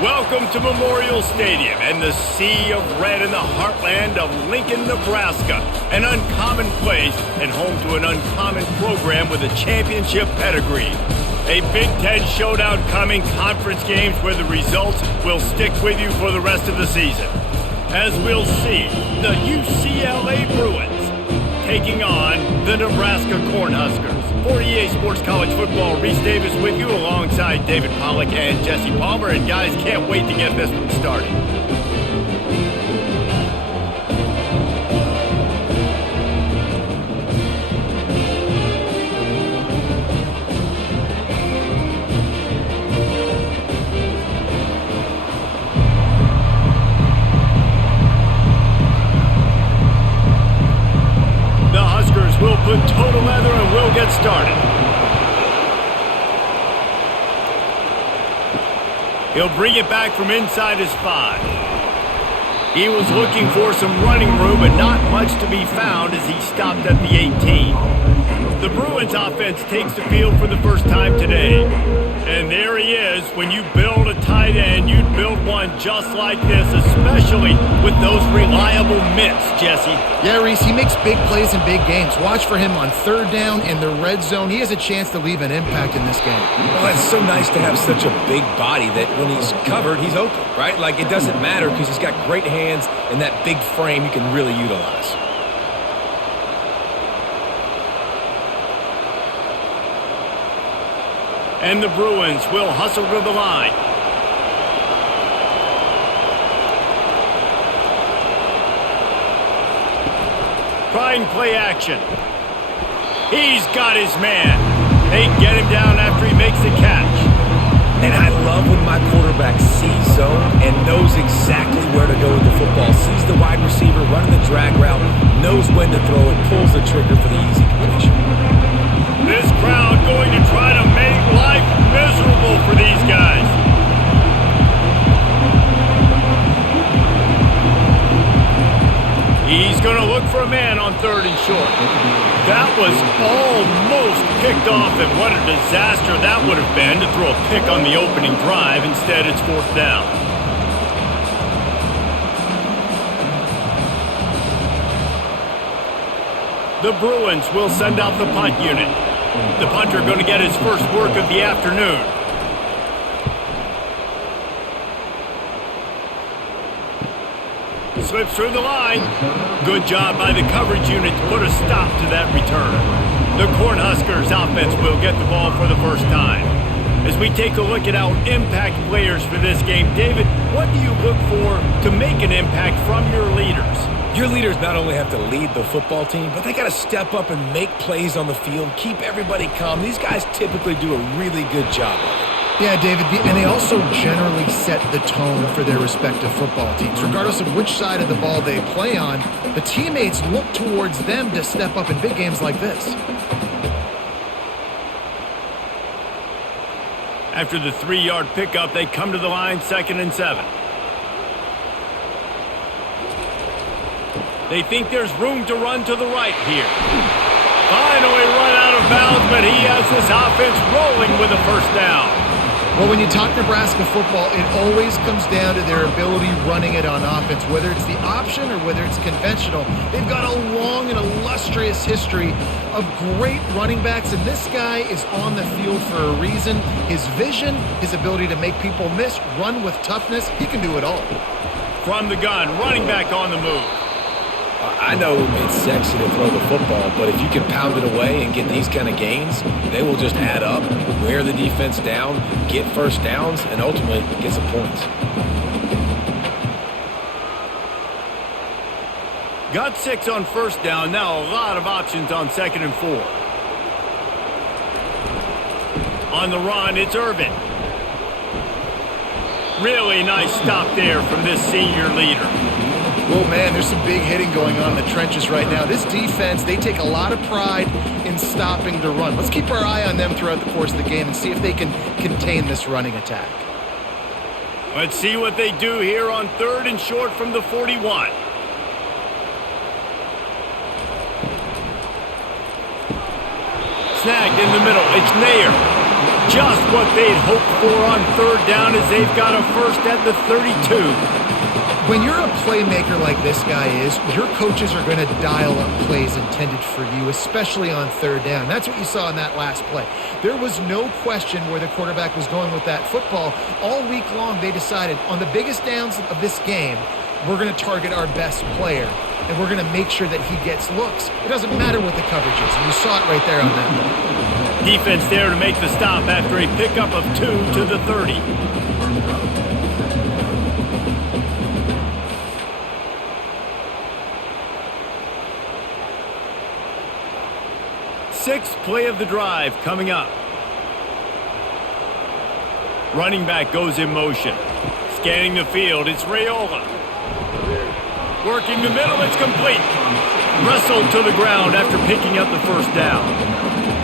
Welcome to Memorial Stadium and the sea of red in the heartland of Lincoln, Nebraska. An uncommon place and home to an uncommon program with a championship pedigree. A Big Ten showdown coming, conference games where the results will stick with you for the rest of the season. As we'll see, the UCLA Bruins taking on the Nebraska Cornhuskers. For EA Sports College Football, Reese Davis with you alongside David Pollack and Jesse Palmer. And guys, can't wait to get this one started. The Huskers will put total leather and we'll get started. He'll bring it back from inside his 5. He was looking for some running room, but not much to be found as he stopped at the 18. The Bruins offense takes the field for the first time today. And there he is. When you build a tight end, you'd build one just like this, especially with those reliable mitts, Jesse. Yeah, Reese, he makes big plays in big games. Watch for him on third down in the red zone. He has a chance to leave an impact in this game. Well, it's so nice to have such a big body that when he's covered, he's open, right? Like, it doesn't matter because he's got great hands and that big frame he can really utilize. And the Bruins will hustle to the line. Trying play action. He's got his man. They get him down after he makes the catch. And I love when my quarterback sees zone and knows exactly where to go with the football. Sees the wide receiver running the drag route, knows when to throw it, pulls the trigger for the easy completion. This crowd going to try to make life miserable for these guys. He's going to look for a man on third and short. That was almost picked off, and what a disaster that would have been to throw a pick on the opening drive. Instead, it's fourth down. The Bruins will send out the punt unit. The punter going to get his first work of the afternoon. Slips through the line. Good job by the coverage unit to put a stop to that return. The Cornhuskers offense will get the ball for the first time. As we take a look at our impact players for this game, David, what do you look for to make an impact from your leaders? Your leaders not only have to lead the football team, but they got to step up and make plays on the field, keep everybody calm. These guys typically do a really good job of it. Yeah, David, and they also generally set the tone for their respective football teams. Regardless of which side of the ball they play on, the teammates look towards them to step up in big games like this. After the 3-yard pickup, they come to the line, 2nd and 7. They think there's room to run to the right here. Finally run out of bounds, but he has this offense rolling with a first down. Well, when you talk Nebraska football, it always comes down to their ability running it on offense, whether it's the option or whether it's conventional. They've got a long and illustrious history of great running backs, and this guy is on the field for a reason. His vision, his ability to make people miss, run with toughness, he can do it all. From the gun, running back on the move. I know it's sexy to throw the football, but if you can pound it away and get these kind of gains, they will just add up, wear the defense down, get first downs, and ultimately get some points. Got 6 on first down. Now a lot of options on 2nd and 4. On the run, it's Irvin. Really nice stop there from this senior leader. Well, man, there's some big hitting going on in the trenches right now. This defense, they take a lot of pride in stopping the run. Let's keep our eye on them throughout the course of the game and see if they can contain this running attack. Let's see what they do here on 3rd and short from the 41. Snagged in the middle. It's Nair. just what they'd hoped for on third down as they've got a first at the 32. When you're a playmaker like this guy is, your coaches are going to dial up plays intended for you, especially on third down. That's what you saw in that last play. There was no question where the quarterback was going with that football. All week long, they decided on the biggest downs of this game, we're going to target our best player, and we're going to make sure that he gets looks. It doesn't matter what the coverage is, and you saw it right there on that play. Defense there to make the stop after a pickup of 2 to the 30. Sixth play of the drive coming up. Running back goes in motion. Scanning the field, it's Raiola. Working the middle, it's complete. Wrestled to the ground after picking up the first down.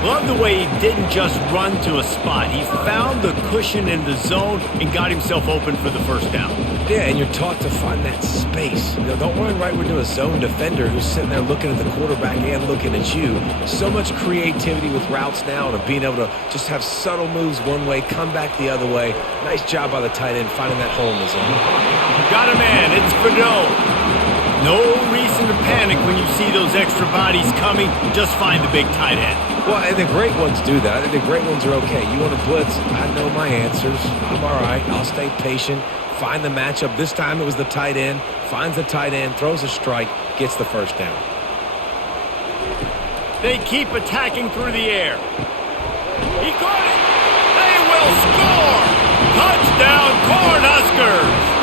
Love the way he didn't just run to a spot. He found the cushion in the zone and got himself open for the first down. Yeah, and you're taught to find that space. Don't run right into a zone defender who's sitting there looking at the quarterback and looking at you. So much creativity with routes now and being able to just have subtle moves one way, come back the other way. Nice job by the tight end finding that hole in the zone. Got a man, it's Fado. No reason to panic when you see those extra bodies coming. Just find the big tight end. Well, and the great ones do that. I think the great ones are okay. You want to blitz, I know my answers. I'm all right. I'll stay patient. Find the matchup. This time it was the tight end. Finds the tight end, throws a strike, gets the first down. They keep attacking through the air. He caught it. They will score. Touchdown, Huskers.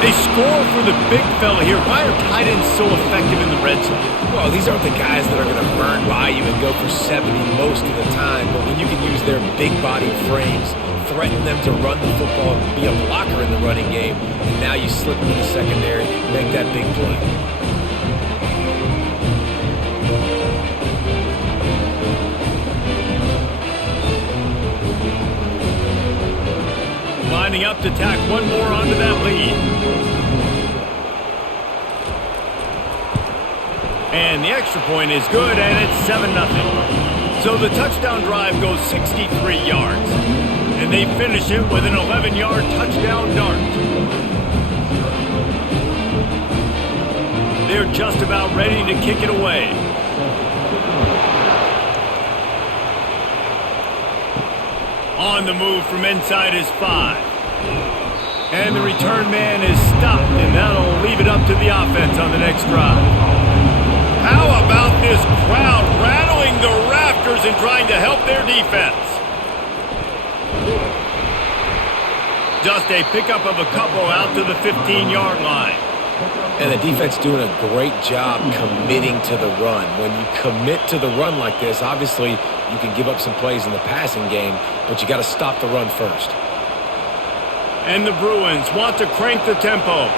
They score for the big fella here. Why are tight ends so effective in the red zone? Well, these aren't the guys that are going to burn by you and go for 70 most of the time. But when you can use their big body frames, threaten them to run the football, be a blocker in the running game, and now you slip into the secondary, make that big play. Lining up to tack one more onto that lead. And the extra point is good, and it's 7-0. So the touchdown drive goes 63 yards. And they finish it with an 11-yard touchdown dart. They're just about ready to kick it away. On the move from inside his 5. And the return man is stopped, and that'll leave it up to the offense on the next drive. How about this crowd rattling the rafters and trying to help their defense? Just a pickup of a couple out to the 15-yard line. And the defense doing a great job committing to the run. When you commit to the run like this, obviously you can give up some plays in the passing game, but you got to stop the run first. And the Bruins want to crank the tempo.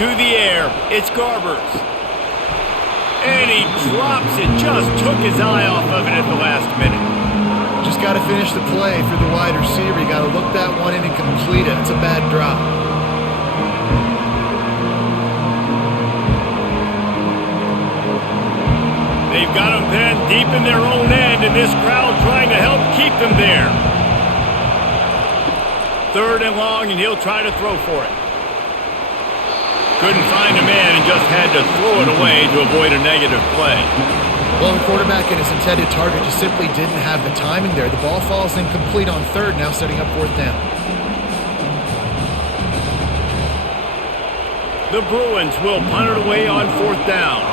To the air, it's Garbers. And he drops it, just took his eye off of it at the last minute. Just got to finish the play for the wide receiver. You got to look that one in and complete it. It's a bad drop. They've got him pinned deep in their own end, and this crowd trying to help keep them there. 3rd and long, and he'll try to throw for it. Couldn't find a man and just had to throw it away to avoid a negative play. Well, the quarterback and his intended target just simply didn't have the timing there. The ball falls incomplete on 3rd, now setting up 4th down. The Bruins will punt it away on 4th down.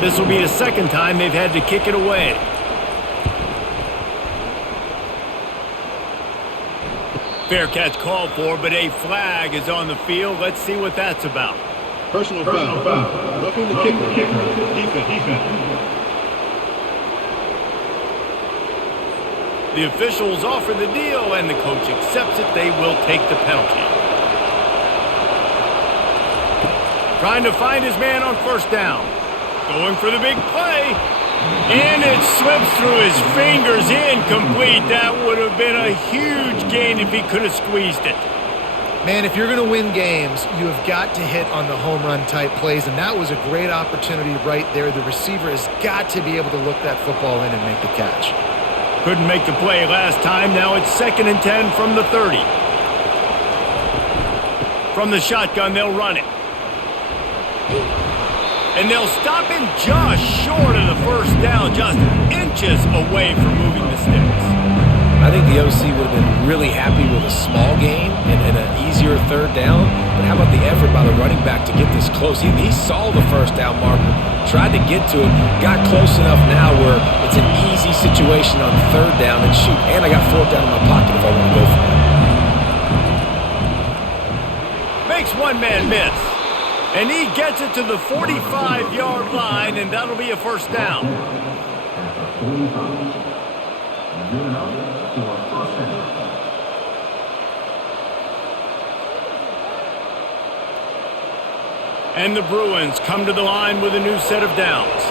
This will be the 2nd time they've had to kick it away. Fair catch called for, but a flag is on the field. Let's see what that's about. Personal foul. Roughing the kicker. Defense. The officials offer the deal, and the coach accepts it. They will take the penalty. Trying to find his man on 1st down. Going for the big play. And it slips through his fingers, incomplete. That would have been a huge gain if he could have squeezed it. Man, if you're going to win games, you have got to hit on the home run type plays, and that was a great opportunity right there. The receiver has got to be able to look that football in and make the catch. Couldn't make the play last time. Now it's 2nd and 10 from the 30. From the shotgun, they'll run it. And they'll stop him just short of the first down, just inches away from moving the sticks. I think the OC would have been really happy with a small gain and an easier 3rd down. But how about the effort by the running back to get this close? He saw the first down marker, tried to get to it, got close enough now where it's an easy situation on 3rd down and shoot. And I got 4th down in my pocket if I want to go for it. Makes one man miss. And he gets it to the 45-yard line, and that'll be a first down. And the Bruins come to the line with a new set of downs.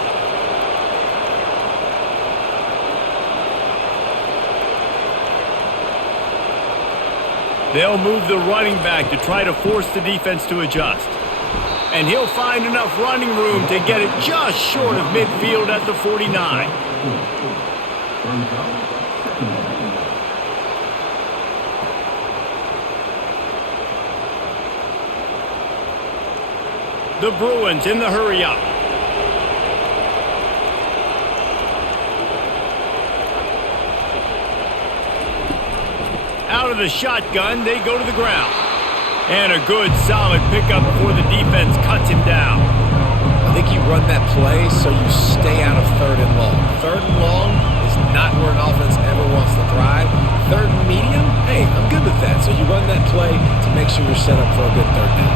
They'll move the running back to try to force the defense to adjust. And he'll find enough running room to get it just short of midfield at the 49. The Bruins in the hurry-up. Out of the shotgun, they go to the ground. And a good, solid pickup before the defense cuts him down. I think you run that play so you stay out of 3rd and long. 3rd and long is not where an offense ever wants to thrive. 3rd and medium, hey, I'm good with that. So you run that play to make sure you're set up for a good 3rd down.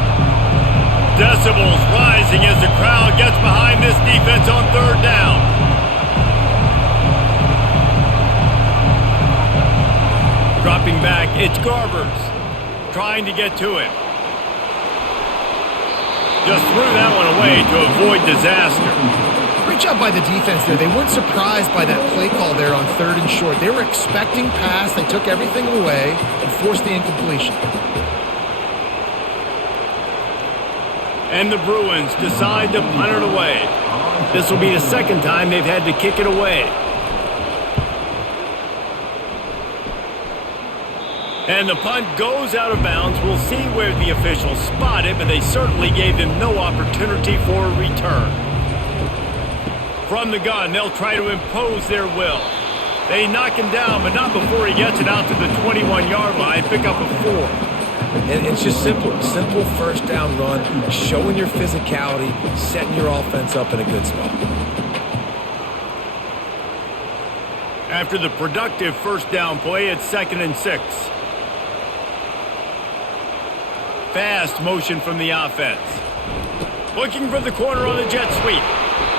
Decibels rising as the crowd gets behind this defense on 3rd down. Dropping back, it's Garbers trying to get to him. Just threw that one away to avoid disaster. Great job by the defense there. They weren't surprised by that play call there on 3rd and short. They were expecting pass. They took everything away and forced the incompletion. And the Bruins decide to punt it away. This will be the 2nd time they've had to kick it away. And the punt goes out of bounds. We'll see where the officials spot it, but they certainly gave him no opportunity for a return. From the gun, they'll try to impose their will. They knock him down, but not before he gets it out to the 21-yard line. Pick up a 4. And it's just simple 1st down run, showing your physicality, setting your offense up in a good spot. After the productive 1st down play, it's 2nd and 6. Fast motion from the offense. Looking for the corner on the jet sweep.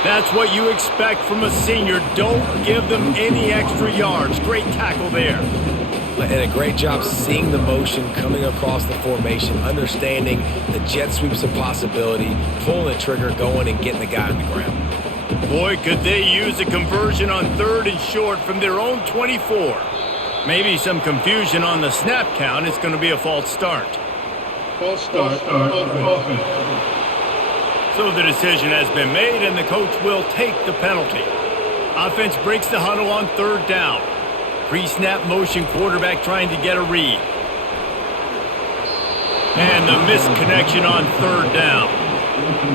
That's what you expect from a senior. Don't give them any extra yards. Great tackle there. And a great job seeing the motion coming across the formation, understanding the jet sweep's a possibility, pulling the trigger, going and getting the guy on the ground. Boy, could they use a conversion on 3rd and short from their own 24. Maybe some confusion on the snap count. It's going to be a false start. False start. Offense. So the decision has been made, and the coach will take the penalty. Offense breaks the huddle on 3rd down. Pre-snap motion, quarterback trying to get a read. And the missed connection on 3rd down.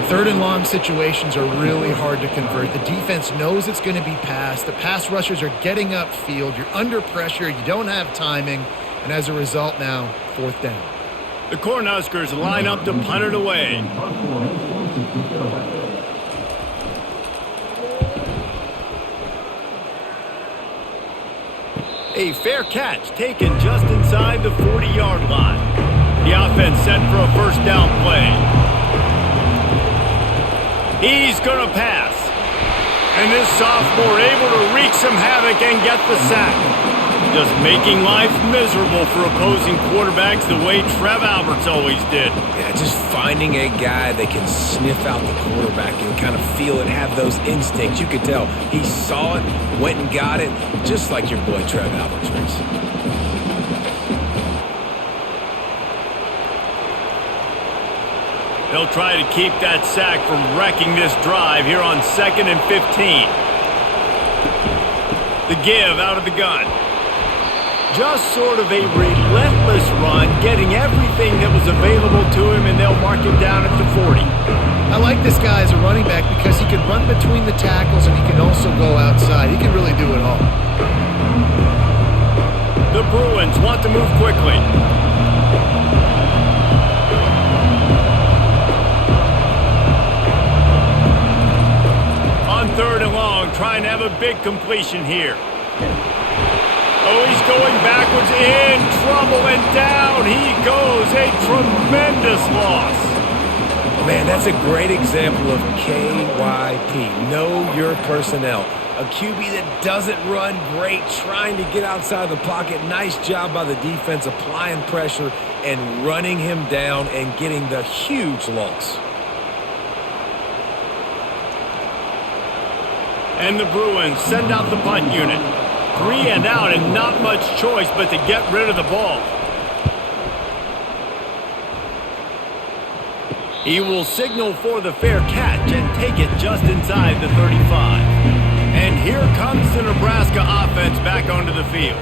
3rd and long situations are really hard to convert. The defense knows it's going to be passed. The pass rushers are getting upfield. You're under pressure. You don't have timing. And as a result now, 4th down. The Cornhuskers line up to punt it away. A fair catch taken just inside the 40-yard line. The offense set for a 1st down play. He's going to pass. And this sophomore able to wreak some havoc and get the sack. Just making life miserable for opposing quarterbacks the way Trev Alberts always did. Yeah, just finding a guy that can sniff out the quarterback and kind of feel it, have those instincts. You could tell he saw it, went and got it, just like your boy Trev Alberts. They'll try to keep that sack from wrecking this drive here on 2nd and 15. The give out of the gun. Just sort of a relentless run, getting everything that was available to him, and they'll mark him down at the 40. I like this guy as a running back because he can run between the tackles and he can also go outside. He can really do it all. The Bruins want to move quickly. On 3rd and long, trying to have a big completion here. Oh, he's going backwards, in trouble, and down he goes. A tremendous loss. Man, that's a great example of KYP. Know your personnel. A QB that doesn't run great, trying to get outside the pocket. Nice job by the defense, applying pressure and running him down and getting the huge loss. And the Bruins send out the punt unit. 3 and out, and not much choice but to get rid of the ball. He will signal for the fair catch and take it just inside the 35. And here comes the Nebraska offense back onto the field.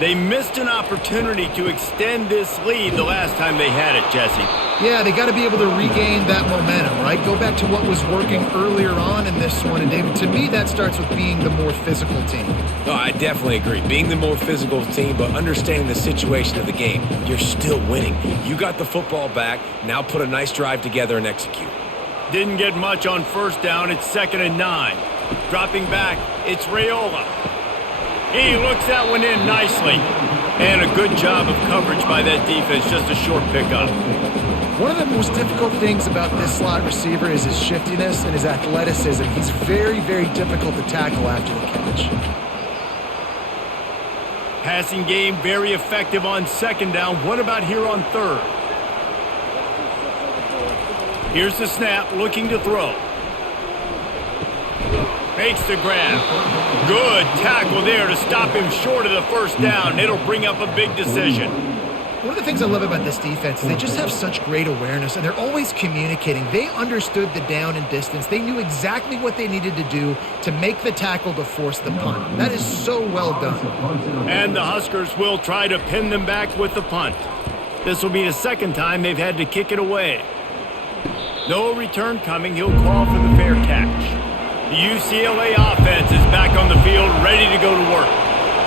They missed an opportunity to extend this lead the last time they had it, Jesse. Yeah, they got to be able to regain that momentum, right? Go back to what was working earlier on in this one. And, David, to me, that starts with being the more physical team. Oh, I definitely agree. Being the more physical team, but understanding the situation of the game. You're still winning. You got the football back. Now put a nice drive together and execute. Didn't get much on 1st down. It's 2nd and 9. Dropping back, it's Raiola. He looks that one in nicely. And a good job of coverage by that defense. Just a short pickup. One of the most difficult things about this slot receiver is his shiftiness and his athleticism. He's very, very difficult to tackle after the catch. Passing game very effective on 2nd down. What about here on 3rd? Here's the snap, looking to throw. Makes the grab. Good tackle there to stop him short of the 1st down. It'll bring up a big decision. One of the things I love about this defense is they just have such great awareness, and they're always communicating. They understood the down and distance. They knew exactly what they needed to do to make the tackle to force the punt. That is so well done. And the Huskers will try to pin them back with the punt. This will be the 2nd time they've had to kick it away. No return coming. He'll call for the fair catch. The UCLA offense is back on the field, ready to go to work.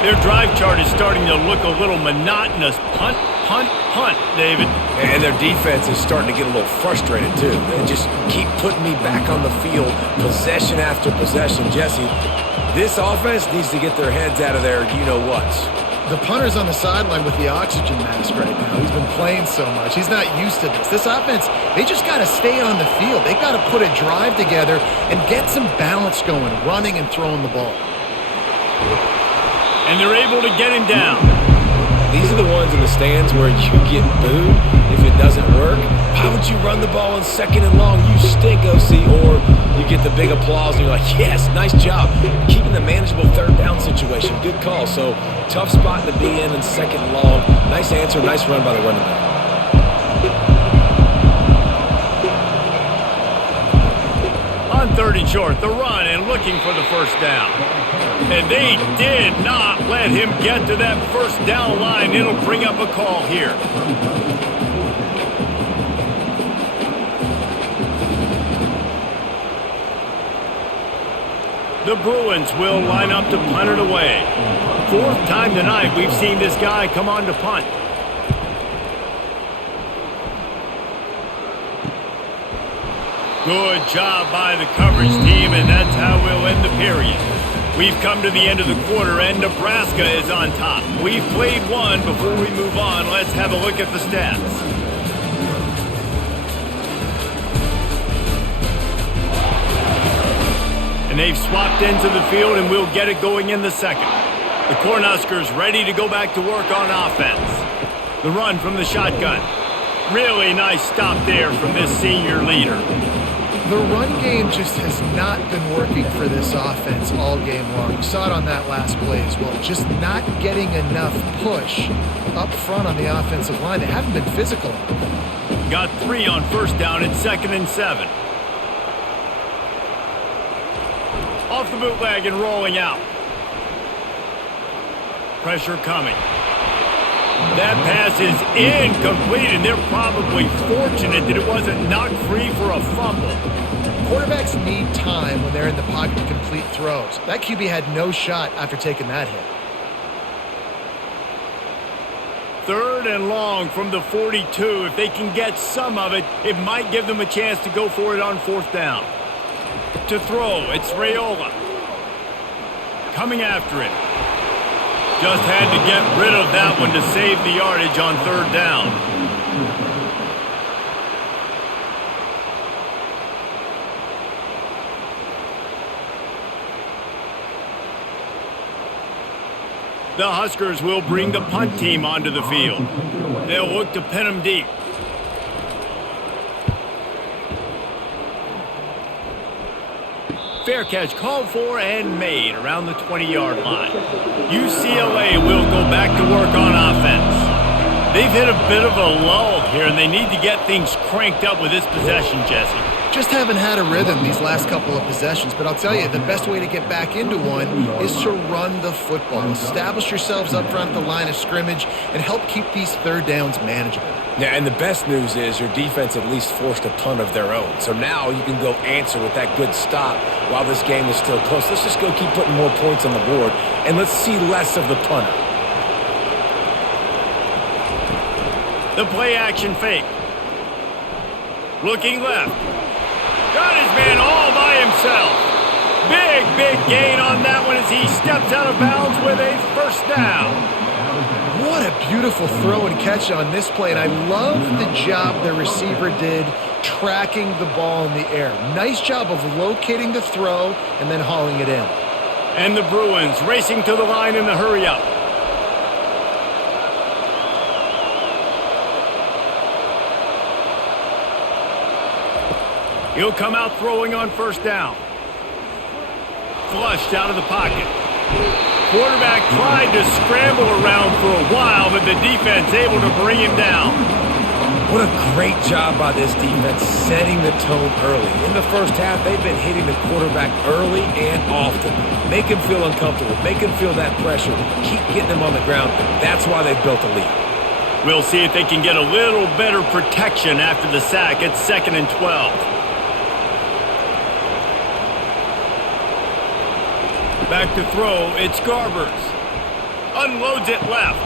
Their drive chart is starting to look a little monotonous. Punt, punt, punt, David. And their defense is starting to get a little frustrated, too. They just keep putting me back on the field, possession after possession. Jesse, this offense needs to get their heads out of their you-know-whats. The punter's on the sideline with the oxygen mask right now. He's been playing so much. He's not used to this. This offense, they just got to stay on the field. They got to put a drive together and get some balance going, running and throwing the ball. And they're able to get him down. These are the ones in the stands where you get booed if it doesn't work. Why would you run the ball on 2nd and long? You stink, OC. Or you get the big applause and you're like, yes, nice job. Keeping the manageable 3rd down situation. Good call. So tough spot to be in 2nd and long. Nice answer, nice run by the running back. On 3rd and short, the run and looking for the 1st down. And they did not let him get to that 1st down line. It'll bring up a call here. The Bruins will line up to punt it away. 4th time tonight we've seen this guy come on to punt. Good job by the coverage team, and that's how we'll end the period. We've come to the end of the quarter, and Nebraska is on top. We've played one. Before we move on, let's have a look at the stats. And they've swapped into the field, and we'll get it going in the 2nd. The Cornhuskers ready to go back to work on offense. The run from the shotgun. Really nice stop there from this senior leader. The run game just has not been working for this offense all game long. We saw it on that last play as well. Just not getting enough push up front on the offensive line. They haven't been physical enough. got 3 on first down and 2nd and 7. Off the bootleg and rolling out. Pressure coming. That pass is incomplete, and they're probably fortunate that it wasn't knocked free for a fumble. Quarterbacks need time when they're in the pocket to complete throws. That QB had no shot after taking that hit. 3rd and long from the 42. If they can get some of it, it might give them a chance to go for it on 4th down. To throw, it's Raiola. Coming after it. Just had to get rid of that one to save the yardage on 3rd down. The Huskers will bring the punt team onto the field. They'll look to pin them deep. Fair catch called for and made around the 20-yard line. UCLA will go back to work on offense. They've hit a bit of a lull here, and they need to get things cranked up with this possession, Jesse. Just haven't had a rhythm these last couple of possessions, but I'll tell you, the best way to get back into one is to run the football. Establish yourselves up front at the line of scrimmage and help keep these 3rd downs manageable. Yeah, and the best news is your defense at least forced a punt of their own. So now you can go answer with that good stop while this game is still close. Let's just go keep putting more points on the board, and let's see less of the punter. The play action fake. Looking left. Got his man all by himself. Big gain on that one as he steps out of bounds with a 1st down. What a beautiful throw and catch on this play, and I love the job the receiver did tracking the ball in the air. Nice job of locating the throw and then hauling it in. And the Bruins racing to the line in the hurry-up. He'll come out throwing on 1st down. Flushed out of the pocket. Quarterback tried to scramble around for a while, but the defense able to bring him down. What a great job by this defense setting the tone early. In the first half, they've been hitting the quarterback early and often. Make him feel uncomfortable. Make him feel that pressure. Keep getting him on the ground. That's why they've built a lead. We'll see if they can get a little better protection after the sack at 2nd and 12. Back to throw, it's Garbers. Unloads it left.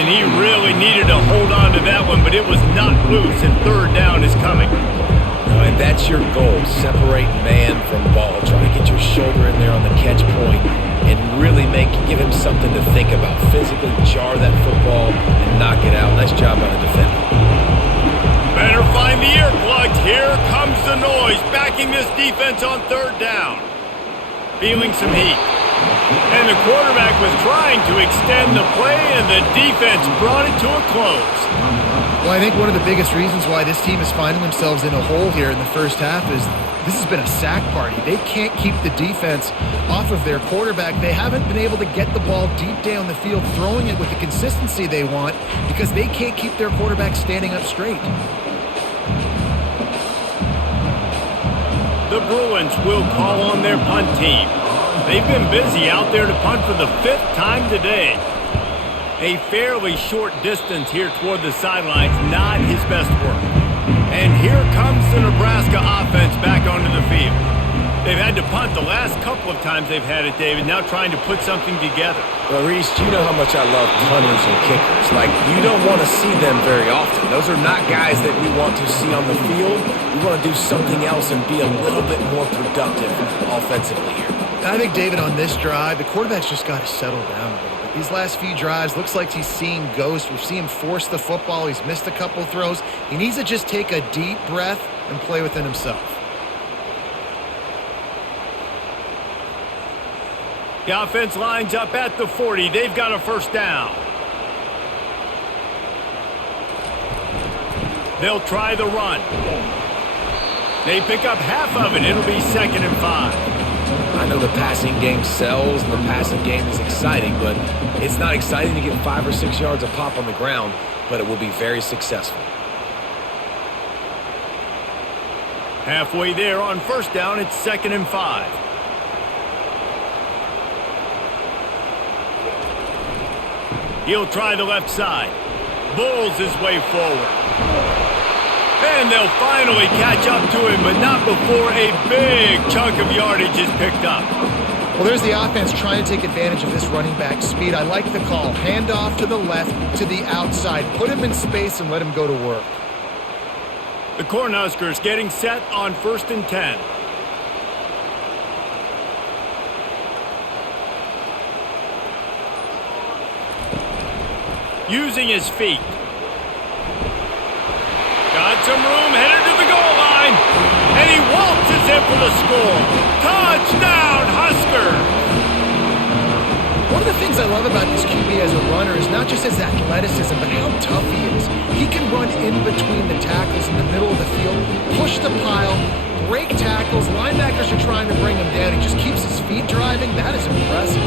And he really needed to hold on to that one, but it was not loose, and 3rd down is coming. And that's your goal. Separate man from ball. Try to get your shoulder in there on the catch point and really give him something to think about. Physically jar that football and knock it out. Nice job by the defender. Better find the earplugs. Here comes the noise, backing this defense on 3rd down. Feeling some heat. And the quarterback was trying to extend the play, and the defense brought it to a close. Well, I think one of the biggest reasons why this team is finding themselves in a hole here in the first half is this has been a sack party. They can't keep the defense off of their quarterback. They haven't been able to get the ball deep down the field, throwing it with the consistency they want because they can't keep their quarterback standing up straight. The Bruins will call on their punt team. They've been busy out there to punt for the 5th time today. A fairly short distance here toward the sidelines, not his best work. And here comes the Nebraska offense back onto the field. They've had to punt the last couple of times they've had it, David, now trying to put something together. Well, Reese, you know how much I love punters and kickers. Like, you don't want to see them very often. Those are not guys that we want to see on the field. We want to do something else and be a little bit more productive offensively here. I think, David, on this drive, the quarterback's just got to settle down a little bit. These last few drives, looks like he's seeing ghosts. We've seen him force the football. He's missed a couple throws. He needs to just take a deep breath and play within himself. The offense lines up at the 40. They've got a 1st down. They'll try the run. They pick up half of it. It'll be 2nd and 5. I know the passing game sells and the passing game is exciting, but it's not exciting to get 5 or 6 yards a pop on the ground, but it will be very successful. Halfway there on first down, it's 2nd and 5. He'll try the left side. Bulls his way forward. And they'll finally catch up to him, but not before a big chunk of yardage is picked up. Well, there's the offense trying to take advantage of this running back speed. I like the call. Hand off to the left, to the outside. Put him in space and let him go to work. The Cornhuskers getting set on 1st and 10. Using his feet. Got some room, headed to the goal line. And he waltzes in for the score. Touchdown, Huskers! One of the things I love about this QB as a runner is not just his athleticism, but how tough he is. He can run in between the tackles in the middle of the field, push the pile, break tackles. Linebackers are trying to bring him down. He just keeps his feet driving. That is impressive.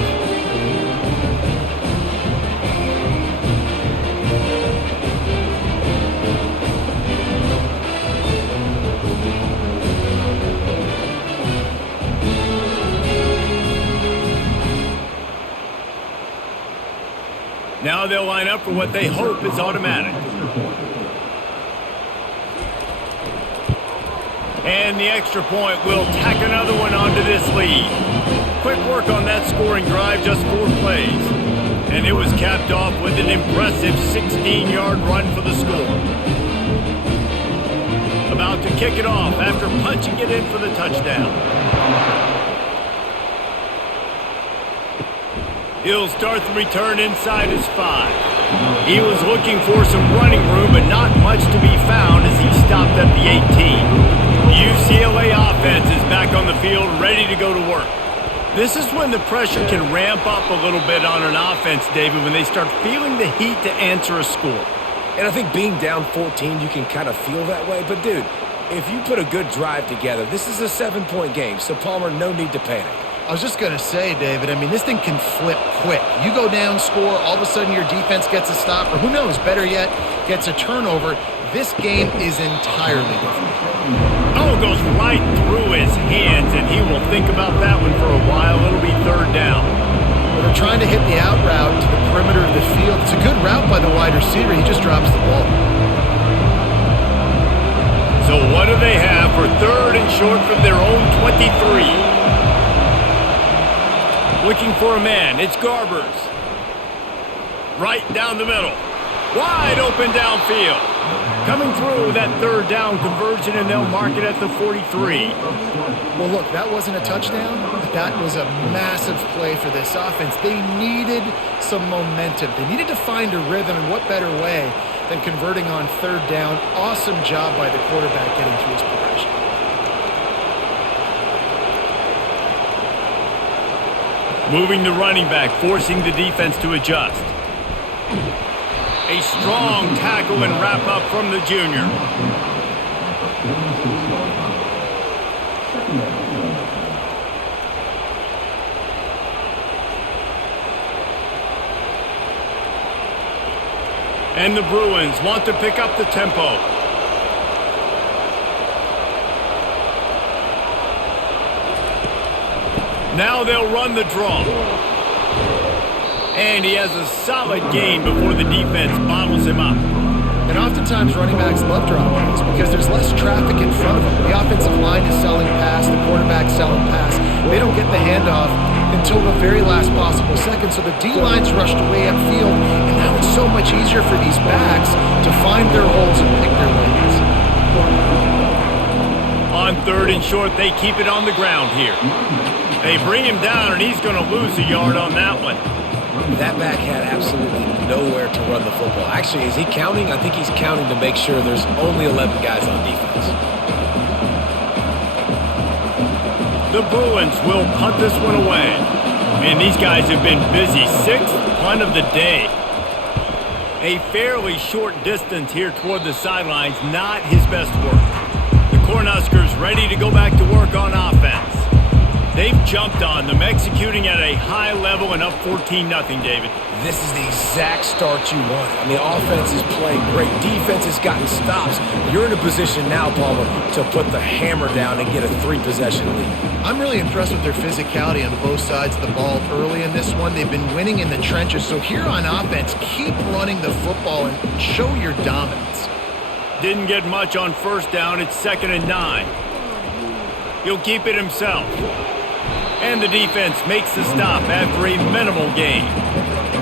Now they'll line up for what they hope is automatic. And the extra point will tack another one onto this lead. Quick work on that scoring drive, just 4 plays. And it was capped off with an impressive 16-yard run for the score. About to kick it off after punching it in for the touchdown. He'll start the return inside his 5. He was looking for some running room, but not much to be found as he stopped at the 18. The UCLA offense is back on the field, ready to go to work. This is when the pressure can ramp up a little bit on an offense, David, when they start feeling the heat to answer a score. And I think being down 14, you can kind of feel that way. But, dude, if you put a good drive together, this is a 7-point game, so, Palmer, no need to panic. I was just going to say, David, I mean, this thing can flip quick. You go down, score, all of a sudden your defense gets a stop, or who knows, better yet, gets a turnover. This game is entirely different. Oh, goes right through his hands, and he will think about that one for a while. It'll be 3rd down. Well, they're trying to hit the out route to the perimeter of the field. It's a good route by the wide receiver. He just drops the ball. So what do they have for 3rd and short from their own 23? Looking for a man. It's Garbers. Right down the middle. Wide open downfield. Coming through that 3rd down conversion, and they'll mark it at the 43. Well, look, that wasn't a touchdown, but that was a massive play for this offense. They needed some momentum. They needed to find a rhythm, and what better way than converting on 3rd down. Awesome job by the quarterback getting through his progression. Moving the running back, forcing the defense to adjust. A strong tackle and wrap up from the junior. And the Bruins want to pick up the tempo. Now they'll run the draw. And he has a solid gain before the defense bottles him up. And oftentimes running backs love drop plays because there's less traffic in front of them. The offensive line is selling pass, the quarterback's selling pass. They don't get the handoff until the very last possible second, so the D-line's rushed way upfield, and now it's so much easier for these backs to find their holes and pick their lanes. On 3rd and short, they keep it on the ground here. They bring him down, and he's going to lose a yard on that one. That back had absolutely nowhere to run the football. Actually, is he counting? I think he's counting to make sure there's only 11 guys on defense. The Bruins will punt this one away. Man, these guys have been busy. 6th punt of the day. A fairly short distance here toward the sidelines, not his best work. The Cornhuskers ready to go back to work on offense. They've jumped on them, executing at a high level and up 14-0, David. This is the exact start you want. I mean, offense is playing great. Defense has gotten stops. You're in a position now, Palmer, to put the hammer down and get a 3-possession lead. I'm really impressed with their physicality on both sides of the ball early in this one. They've been winning in the trenches. So here on offense, keep running the football and show your dominance. Didn't get much on first down. It's 2nd and 9. He'll keep it himself. And the defense makes the stop after a minimal gain.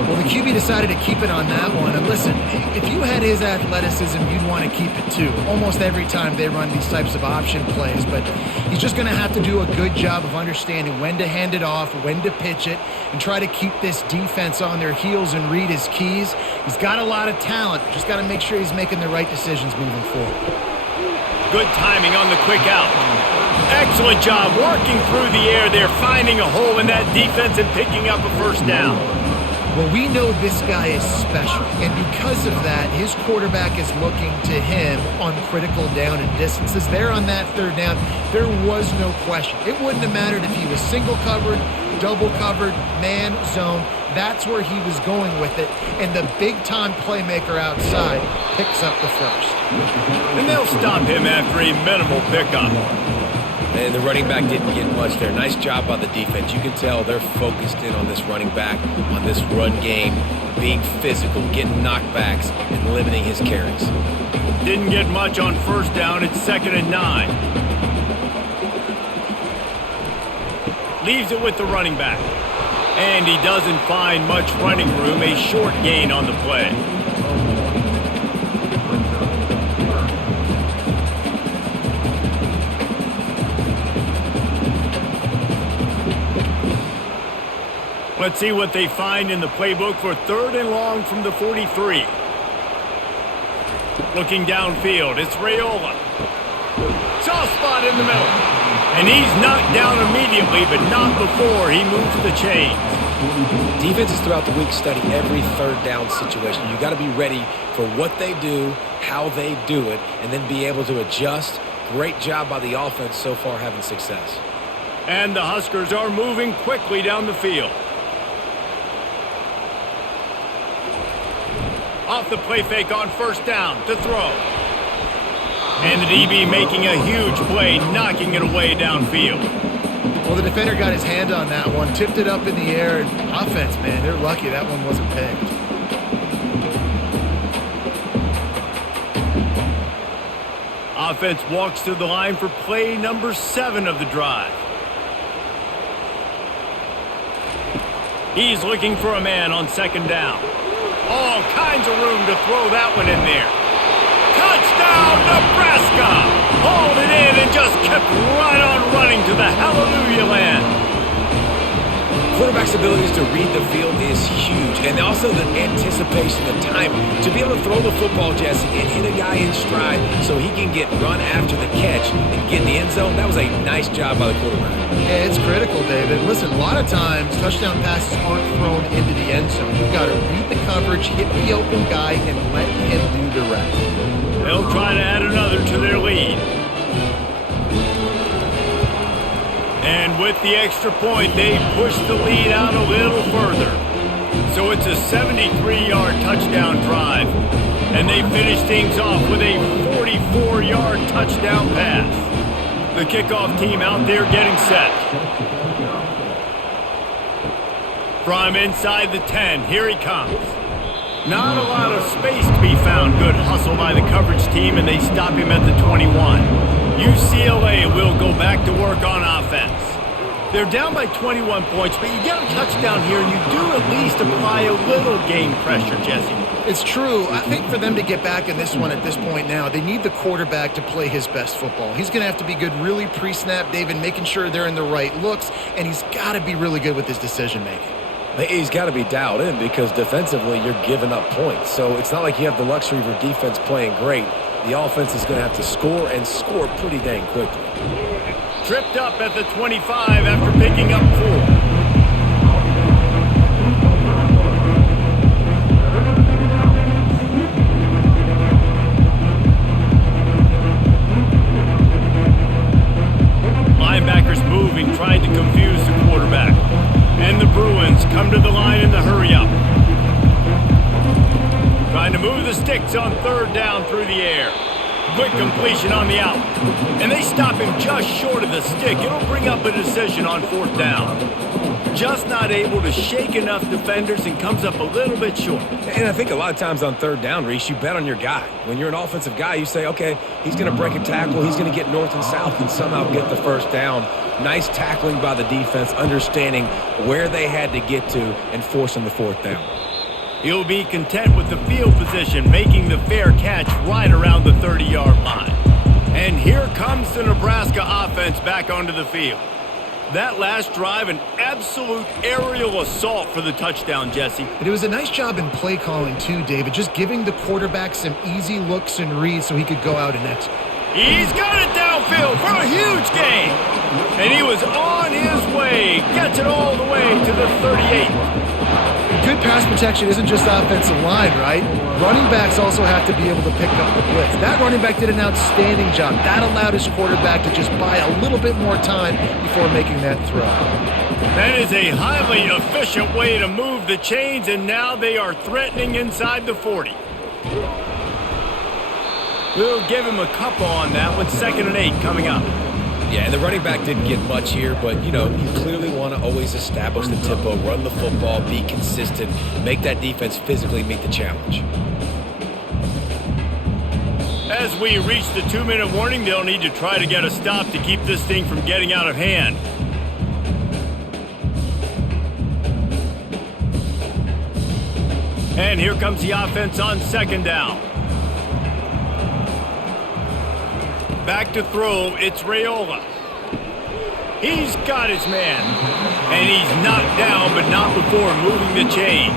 Well, the QB decided to keep it on that one. And listen, if you had his athleticism, you'd want to keep it too. Almost every time they run these types of option plays. But he's just going to have to do a good job of understanding when to hand it off, when to pitch it, and try to keep this defense on their heels and read his keys. He's got a lot of talent. Just got to make sure he's making the right decisions moving forward. Good timing on the quick out. Excellent job working through the air there, finding a hole in that defense and picking up a first down. Well, we know this guy is special, and because of that, his quarterback is looking to him on critical down and distances. There on that third down, there was no question. It wouldn't have mattered if he was single covered, double covered, man, zone. That's where he was going with it, and the big-time playmaker outside picks up the first. And they'll stop him after a minimal pickup. And the running back didn't get much there. Nice job by the defense. You can tell they're focused in on this running back, on this run game, being physical, getting knockbacks, and limiting his carries. Didn't get much on first down. It's 2nd and 9. Leaves it with the running back. And he doesn't find much running room. A short gain on the play. Let's see what they find in the playbook for 3rd and long from the 43. Looking downfield, it's Raiola. Soft spot in the middle. And he's knocked down immediately, but not before he moves the chains. Defenses throughout the week study every 3rd down situation. You got to be ready for what they do, how they do it, and then be able to adjust. Great job by the offense so far having success. And the Huskers are moving quickly down the field. Off the play fake on first down to throw. And the DB making a huge play, knocking it away downfield. Well, the defender got his hand on that one, tipped it up in the air. And offense, man, they're lucky that one wasn't picked. Offense walks to the line for play number 7 of the drive. He's looking for a man on 2nd down. All kinds of room to throw that one in there. Touchdown, Nebraska! Hauled it in and just kept right on running to the hallelujah land. Quarterback's abilities to read the field is huge, and also the anticipation, the timing. To be able to throw the football, Jesse, and hit a guy in stride so he can get run after the catch and get in the end zone, that was a nice job by the quarterback. Yeah, it's critical, David. Listen, a lot of times touchdown passes aren't thrown into the end zone. You've got to read the coverage, hit the open guy, and let him do the rest. They'll try to add another to their lead. And with the extra point, they push the lead out a little further. So it's a 73-yard touchdown drive. And they finish things off with a 44-yard touchdown pass. The kickoff team out there getting set. From inside the 10, here he comes. Not a lot of space to be found. Good hustle by the coverage team, and they stop him at the 21. UCLA will go back to work on offense. They're down by 21 points, but you get a touchdown here, and you do at least apply a little game pressure, Jesse. It's true. I think for them to get back in this one at this point now, they need the quarterback to play his best football. He's going to have to be good really pre-snap, David, making sure they're in the right looks, and he's got to be really good with his decision-making. He's got to be dialed in because defensively you're giving up points. So it's not like you have the luxury of your defense playing great. The offense is going to have to score and score pretty dang quickly. Tripped up at the 25 after picking up 4. Linebackers moving, trying to confuse sticks on third down through the air. Quick completion on the out. And they stop him just short of the stick. It'll bring up a decision on fourth down. Just not able to shake enough defenders and comes up a little bit short. And I think a lot of times on third down, Reese, you bet on your guy. When you're an offensive guy, you say, okay, he's going to break a tackle, he's going to get north and south and somehow get the first down. Nice tackling by the defense, understanding where they had to get to and forcing the fourth down. He'll be content with the field position, making the fair catch right around the 30-yard line. And here comes the Nebraska offense back onto the field. That last drive, an absolute aerial assault for the touchdown, Jesse. But it was a nice job in play calling too, David, just giving the quarterback some easy looks and reads so he could go out and execute. He's got it downfield for a huge gain. And he was on his way. Gets it all the way to the 38. Good pass protection isn't just offensive line, right? Running backs also have to be able to pick up the blitz. That running back did an outstanding job. That allowed his quarterback to just buy a little bit more time before making that throw. That is a highly efficient way to move the chains, and now they are threatening inside the 40. We'll give him a couple on that one. 2nd and 8 coming up. Yeah, and the running back didn't get much here, but, you know, you clearly want to always establish the tempo, run the football, be consistent, make that defense physically meet the challenge. As we reach the 2-minute warning, they'll need to try to get a stop to keep this thing from getting out of hand. And here comes the offense on 2nd down. Back to throw, it's Raiola. He's got his man. And he's knocked down, but not before moving the chains.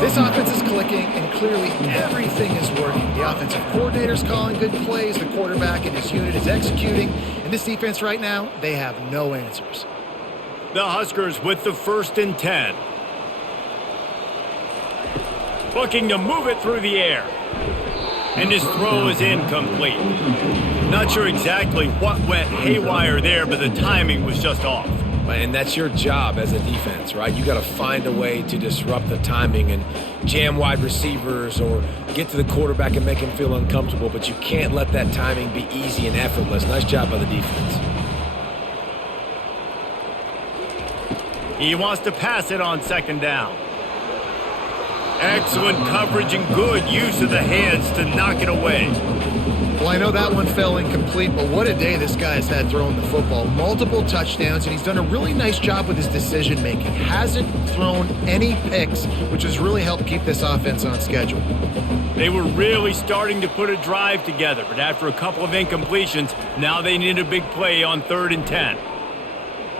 This offense is clicking, and clearly everything is working. The offensive coordinator's calling good plays, the quarterback and his unit is executing, and this defense right now, they have no answers. The Huskers with the 1st and 10. Looking to move it through the air. And his throw is incomplete. Not sure exactly what went haywire there, but the timing was just off. And that's your job as a defense, right? You got to find a way to disrupt the timing and jam wide receivers or get to the quarterback and make him feel uncomfortable, but you can't let that timing be easy and effortless. Nice job by the defense. He wants to pass it on 2nd down. Excellent coverage and good use of the hands to knock it away. Well, I know that one fell incomplete, but what a day this guy has had throwing the football. Multiple touchdowns, and he's done a really nice job with his decision-making. Hasn't thrown any picks, which has really helped keep this offense on schedule. They were really starting to put a drive together, but after a couple of incompletions, now they need a big play on 3rd and 10.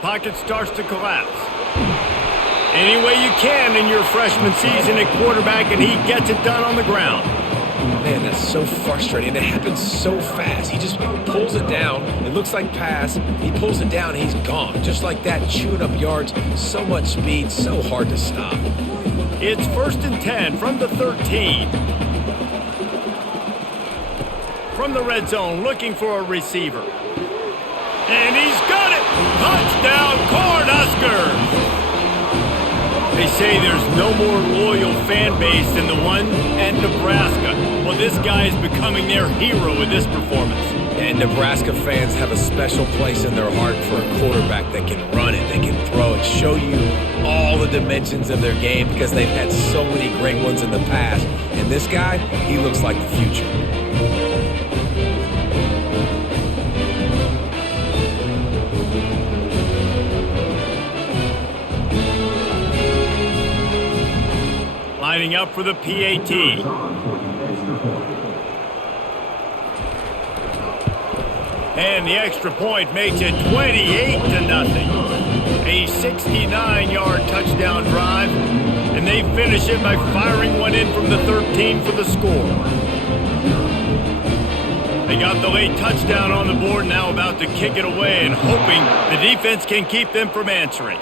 Pocket starts to collapse. Any way you can in your freshman season at quarterback, and he gets it done on the ground. Man, that's so frustrating. It happens so fast. He just pulls it down. It looks like pass. He pulls it down, and he's gone. Just like that, chewing up yards. So much speed, so hard to stop. It's 1st and 10 from the 13. From the red zone, looking for a receiver. And he's got it! Touchdown, Huskers! They say there's no more loyal fan base than the one at Nebraska. Well, this guy is becoming their hero with this performance. And Nebraska fans have a special place in their heart for a quarterback that can run it, that can throw it, show you all the dimensions of their game because they've had so many great ones in the past. And this guy, he looks like the future. Lining up for the PAT. And the extra point makes it 28-0. A 69-yard touchdown drive, and they finish it by firing one in from the 13 for the score. They got the late touchdown on the board, now about to kick it away and hoping the defense can keep them from answering.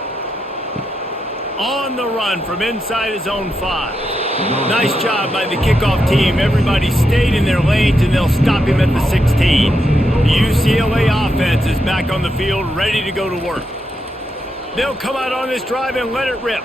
On the run from inside his own 5. Nice job by the kickoff team. Everybody stayed in their lanes, and they'll stop him at the 16. The UCLA offense is back on the field, ready to go to work. They'll come out on this drive and let it rip.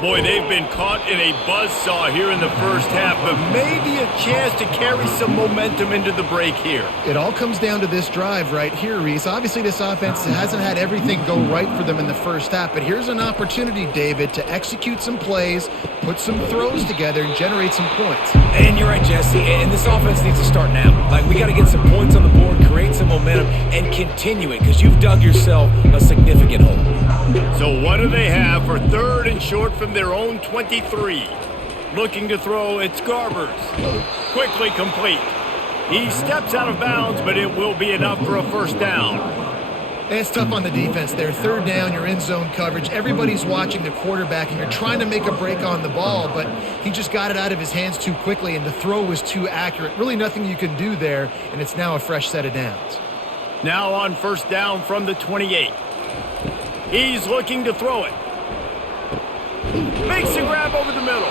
Boy, they've been caught in a buzzsaw here in the first half, but maybe a chance to carry some momentum into the break here. It all comes down to this drive right here, Reese. Obviously, this offense hasn't had everything go right for them in the first half, but here's an opportunity, David, to execute some plays, put some throws together, and generate some points. And you're right, Jesse, and this offense needs to start now. Like, we got to get some points on the board, create some momentum, and continue it, because you've dug yourself a significant hole. So what do they have for third and short from their own 23? Looking to throw, it's Garbers. Quickly complete. He steps out of bounds, but it will be enough for a first down. And it's tough on the defense there. Third down, you're in zone coverage. Everybody's watching the quarterback, and you're trying to make a break on the ball, but he just got it out of his hands too quickly, and the throw was too accurate. Really nothing you can do there, and it's now a fresh set of downs. Now on first down from the 28. He's looking to throw it. Makes a grab over the middle.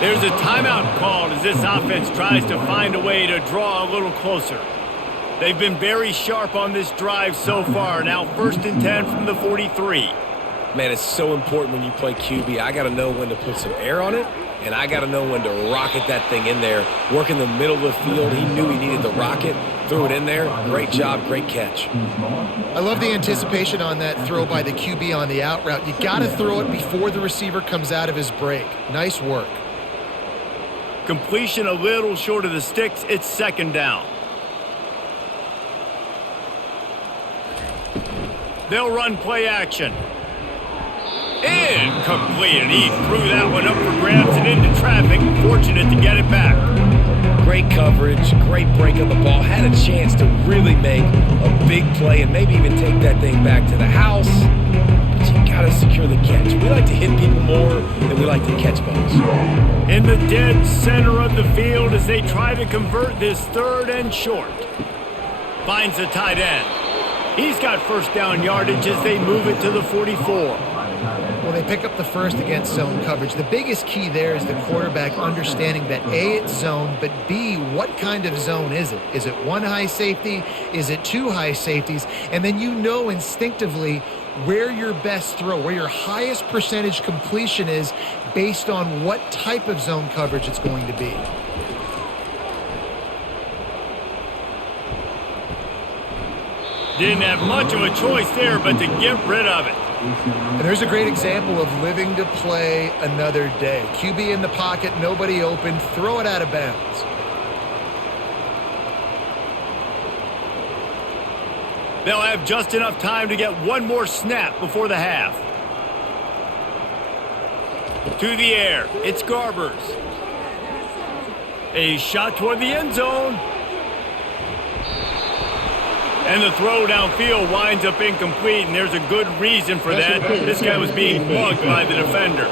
There's a timeout called as this offense tries to find a way to draw a little closer. They've been very sharp on this drive so far. Now first and 10 from the 43. Man, it's so important when you play QB. I got to know when to put some air on it, and I got to know when to rocket that thing in there. Work in the middle of the field. He knew he needed the rocket. Threw it in there. Great job. Great catch. I love the anticipation on that throw by the QB on the out route. You got to throw it before the receiver comes out of his break. Nice work. Completion a little short of the sticks. It's second down. They'll run play action. Incomplete, and he threw that one up for grabs and into traffic. Fortunate to get it back. Great coverage, great break on the ball. Had a chance to really make a big play and maybe even take that thing back to the house. But you got to secure the catch. We like to hit people more than we like to catch balls. In the dead center of the field as they try to convert this third and short. Finds the tight end. He's got first down yardage as they move it to the 44. Well, they pick up the first against zone coverage. The biggest key there is the quarterback understanding that A, it's zone, but B, what kind of zone is it? Is it one high safety? Is it two high safeties? And then you know instinctively where your best throw, where your highest percentage completion is based on what type of zone coverage it's going to be. Didn't have much of a choice there but to get rid of it. And there's a great example of living to play another day. QB in the pocket, nobody open, throw it out of bounds. They'll have just enough time to get one more snap before the half. To the air, it's Garbers. A shot toward the end zone. And the throw downfield winds up incomplete, and there's a good reason for that. This guy was being bugged by the defender.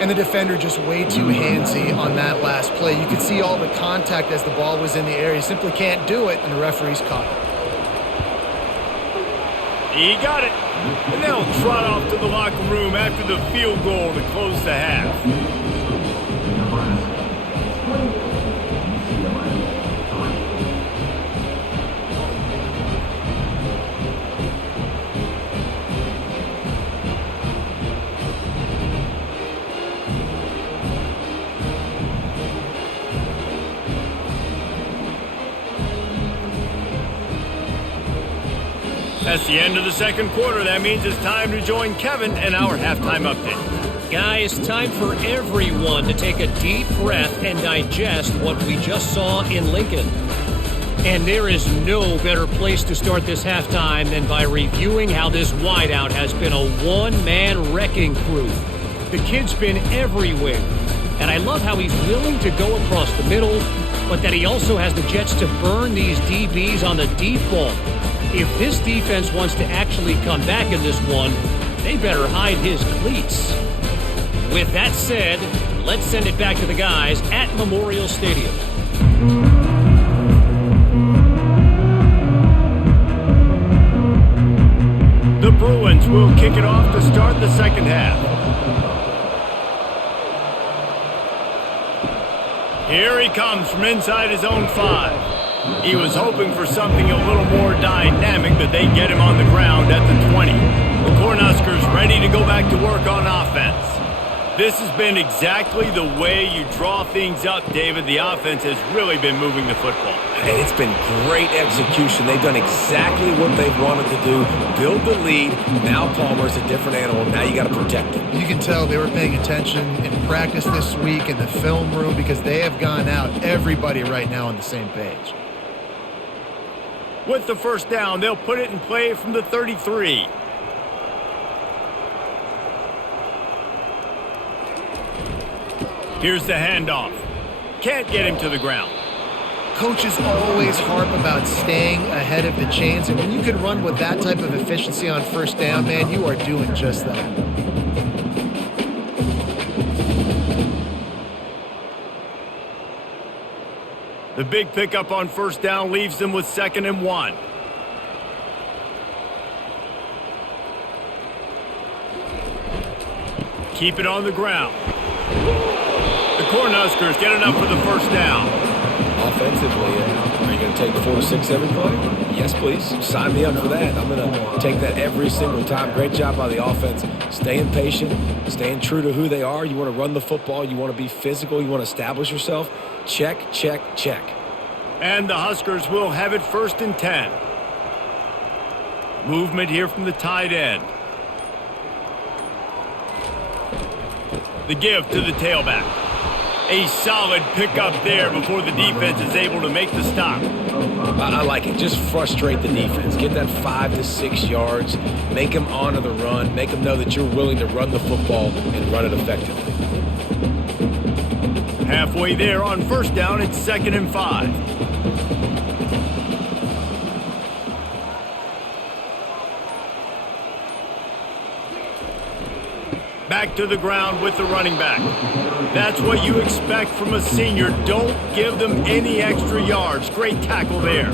And the defender just way too handsy on that last play. You could see all the contact as the ball was in the air. He simply can't do it, and the referee's caught it. He got it. And they'll trot off to the locker room after the field goal to close the half. That's the end of the second quarter. That means it's time to join Kevin and our halftime update. Guys, time for everyone to take a deep breath and digest what we just saw in Lincoln. And there is no better place to start this halftime than by reviewing how this wideout has been a one-man wrecking crew. The kid's been everywhere. And I love how he's willing to go across the middle, but that he also has the jets to burn these DBs on the deep ball. If this defense wants to actually come back in this one, they better hide his cleats. With that said, let's send it back to the guys at Memorial Stadium. The Bruins will kick it off to start the second half. Here he comes from inside his own 5. He was hoping for something a little more dynamic, but they get him on the ground at the 20. The Cornhuskers ready to go back to work on offense. This has been exactly the way you draw things up, David. The offense has really been moving the football. And it's been great execution. They've done exactly what they've wanted to do. Build the lead. Now Palmer's a different animal. Now you got to protect him. You can tell they were paying attention in practice this week in the film room because they have gone out, everybody right now on the same page. With the first down, they'll put it in play from the 33. Here's the handoff. Can't get him to the ground. Coaches always harp about staying ahead of the chains, and when you can run with that type of efficiency on first down, man, you are doing just that. The big pickup on first down leaves them with 2nd and 1. Keep it on the ground. The Cornhuskers get enough for the first down. Offensively, are you going to take 4 to 6 every play? Yes, please. Sign me up for that. I'm going to take that every single time. Great job by the offense. Staying patient, staying true to who they are. You want to run the football. You want to be physical. You want to establish yourself. Check, check, check. And the Huskers will have it 1st and 10. Movement here from the tight end. The give to the tailback. A solid pickup there before the defense is able to make the stop. I like it. Just frustrate the defense. Get that 5 to 6 yards. Make them honor the run. Make them know that you're willing to run the football and run it effectively. Halfway there on first down, it's 2nd and 5. Back to the ground with the running back. That's what you expect from a senior. Don't give them any extra yards. Great tackle there.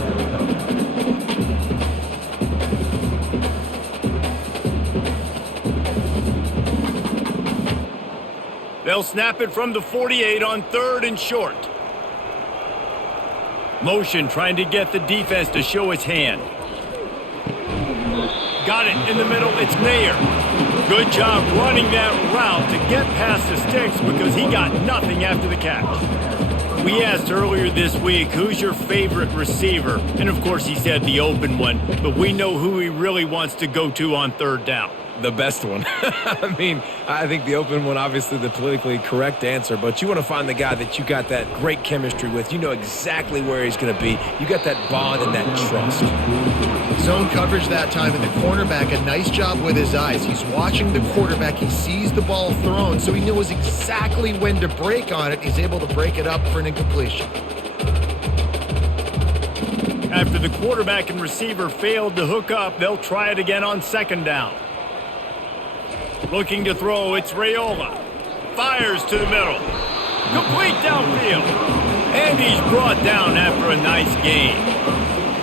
They'll snap it from the 48 on 3rd and short. Motion trying to get the defense to show its hand. Got it in the middle. It's Mayer. Good job running that route to get past the sticks because he got nothing after the catch. We asked earlier this week, who's your favorite receiver? And of course he said the open one, but we know who he really wants to go to on 3rd down. The best one. I mean, I think the open one, obviously the politically correct answer, but you want to find the guy that you got that great chemistry with. You know exactly where he's going to be. You got that bond and that trust. Zone coverage that time, and the cornerback, a nice job with his eyes. He's watching the quarterback. He sees the ball thrown, so he knows exactly when to break on it. He's able to break it up for an incompletion. After the quarterback and receiver failed to hook up, they'll try it again on 2nd down. Looking to throw, it's Raiola. Fires to the middle. Complete downfield. And he's brought down after a nice gain.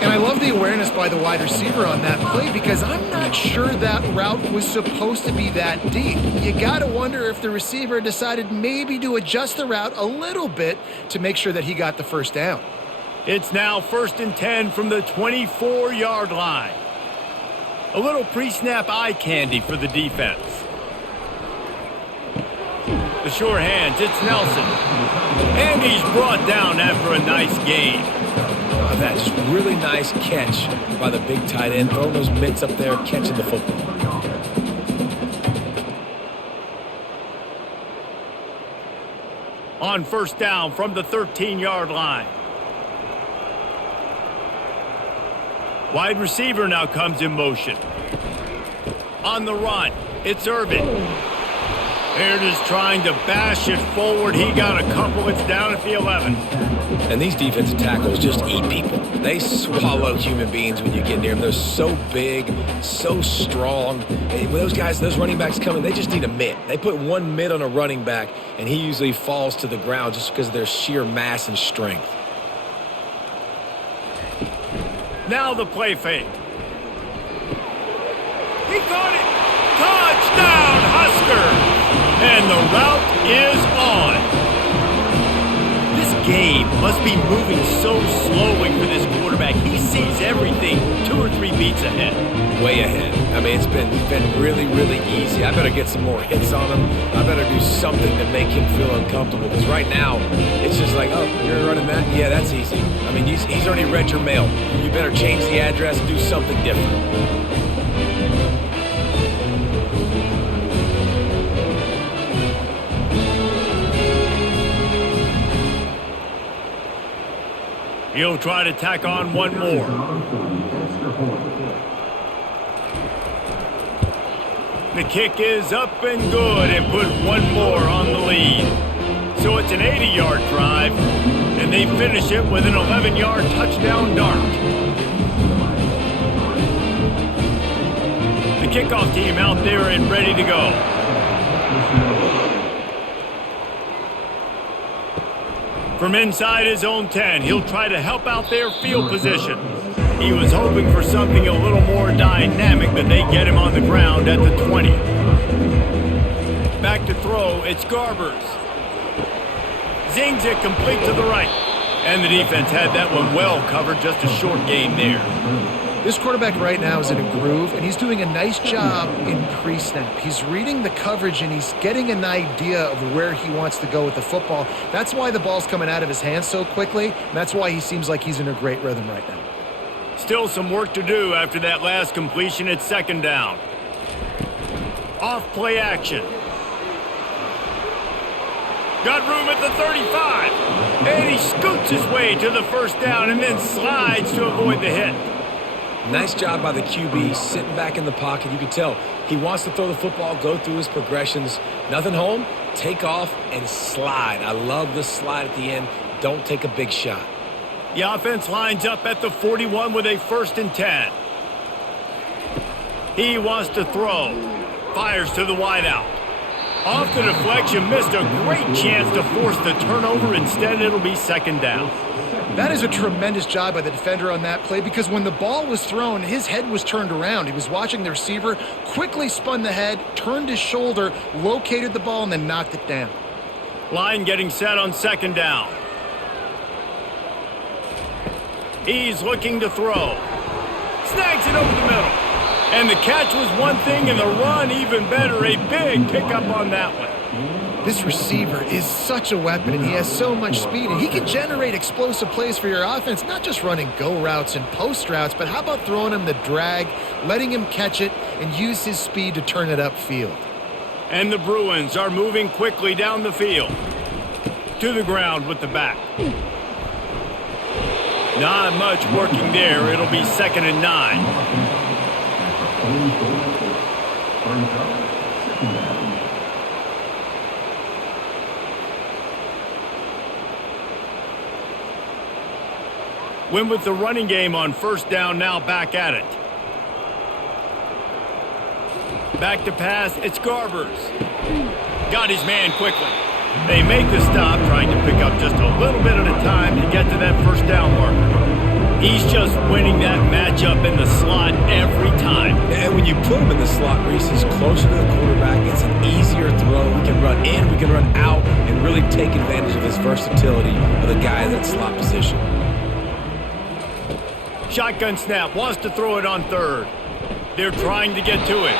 And I love the awareness by the wide receiver on that play because I'm not sure that route was supposed to be that deep. You got to wonder if the receiver decided maybe to adjust the route a little bit to make sure that he got the first down. It's now 1st and 10 from the 24-yard line. A little pre-snap eye candy for the defense. The sure hands, it's Nelson. And he's brought down after a nice gain. That's just really nice catch by the big tight end. Throwing those mitts up there, catching the football. On first down from the 13-yard line. Wide receiver now comes in motion. On the run, it's Irvin. Baird is trying to bash it forward. He got a couple. It's down at the 11. And these defensive tackles just eat people. They swallow human beings when you get near them. They're so big, so strong. And when those guys, those running backs come in, they just need a mitt. They put one mitt on a running back, and he usually falls to the ground just because of their sheer mass and strength. Now the play fake. He caught it. Touchdown, Huskers. And the route is on. This game must must be moving so slowly for this quarterback. He sees everything 2 or 3 beats ahead. Way ahead. I mean, it's been really, really easy. I better get some more hits on him. I better do something to make him feel uncomfortable. Because right now, it's just like, oh, you're running that? Yeah, that's easy. I mean, he's already read your mail. You better change the address and do something different. He'll try to tack on one more. The kick is up and good and put one more on the lead. So it's an 80-yard drive, and they finish it with an 11-yard touchdown dart. The kickoff team out there and ready to go. From inside his own 10, he'll try to help out their field position. He was hoping for something a little more dynamic, but they get him on the ground at the 20. Back to throw, it's Garbers. Zings it complete to the right. And the defense had that one well covered, just a short game there. This quarterback right now is in a groove, and he's doing a nice job in pre-snap. He's reading the coverage, and he's getting an idea of where he wants to go with the football. That's why the ball's coming out of his hands so quickly, and that's why he seems like he's in a great rhythm right now. Still some work to do after that last completion at second down. Off play action. Got room at the 35. And he scoots his way to the first down and then slides to avoid the hit. Nice job by the QB, sitting back in the pocket. You can tell he wants to throw the football, go through his progressions. Nothing home, take off, and slide. I love the slide at the end. Don't take a big shot. The offense lines up at the 41 with a 1st and 10. He wants to throw. Fires to the wideout. Off the deflection, missed a great chance to force the turnover. Instead, it'll be second down. That is a tremendous job by the defender on that play, because when the ball was thrown, his head was turned around. He was watching the receiver, quickly spun the head, turned his shoulder, located the ball, and then knocked it down. Line getting set on second down. He's looking to throw. Snags it over the middle. And the catch was one thing, and the run even better. A big pickup on that one. This receiver is such a weapon, and he has so much speed, and he can generate explosive plays for your offense, not just running go routes and post routes, but how about throwing him the drag, letting him catch it, and use his speed to turn it upfield. And the Bruins are moving quickly down the field. To the ground with the back. Not much working there. It'll be 2nd and 9. Win with the running game on first down, now back at it. Back to pass, it's Garbers. Got his man quickly. They make the stop, trying to pick up just a little bit at a time to get to that first down marker. He's just winning that matchup in the slot every time. And when you put him in the slot, Reese, he's closer to the quarterback. It's an easier throw. We can run in, we can run out, and really take advantage of his versatility of the guy in that slot position. Shotgun snap, wants to throw it on 3rd. They're trying to get to it.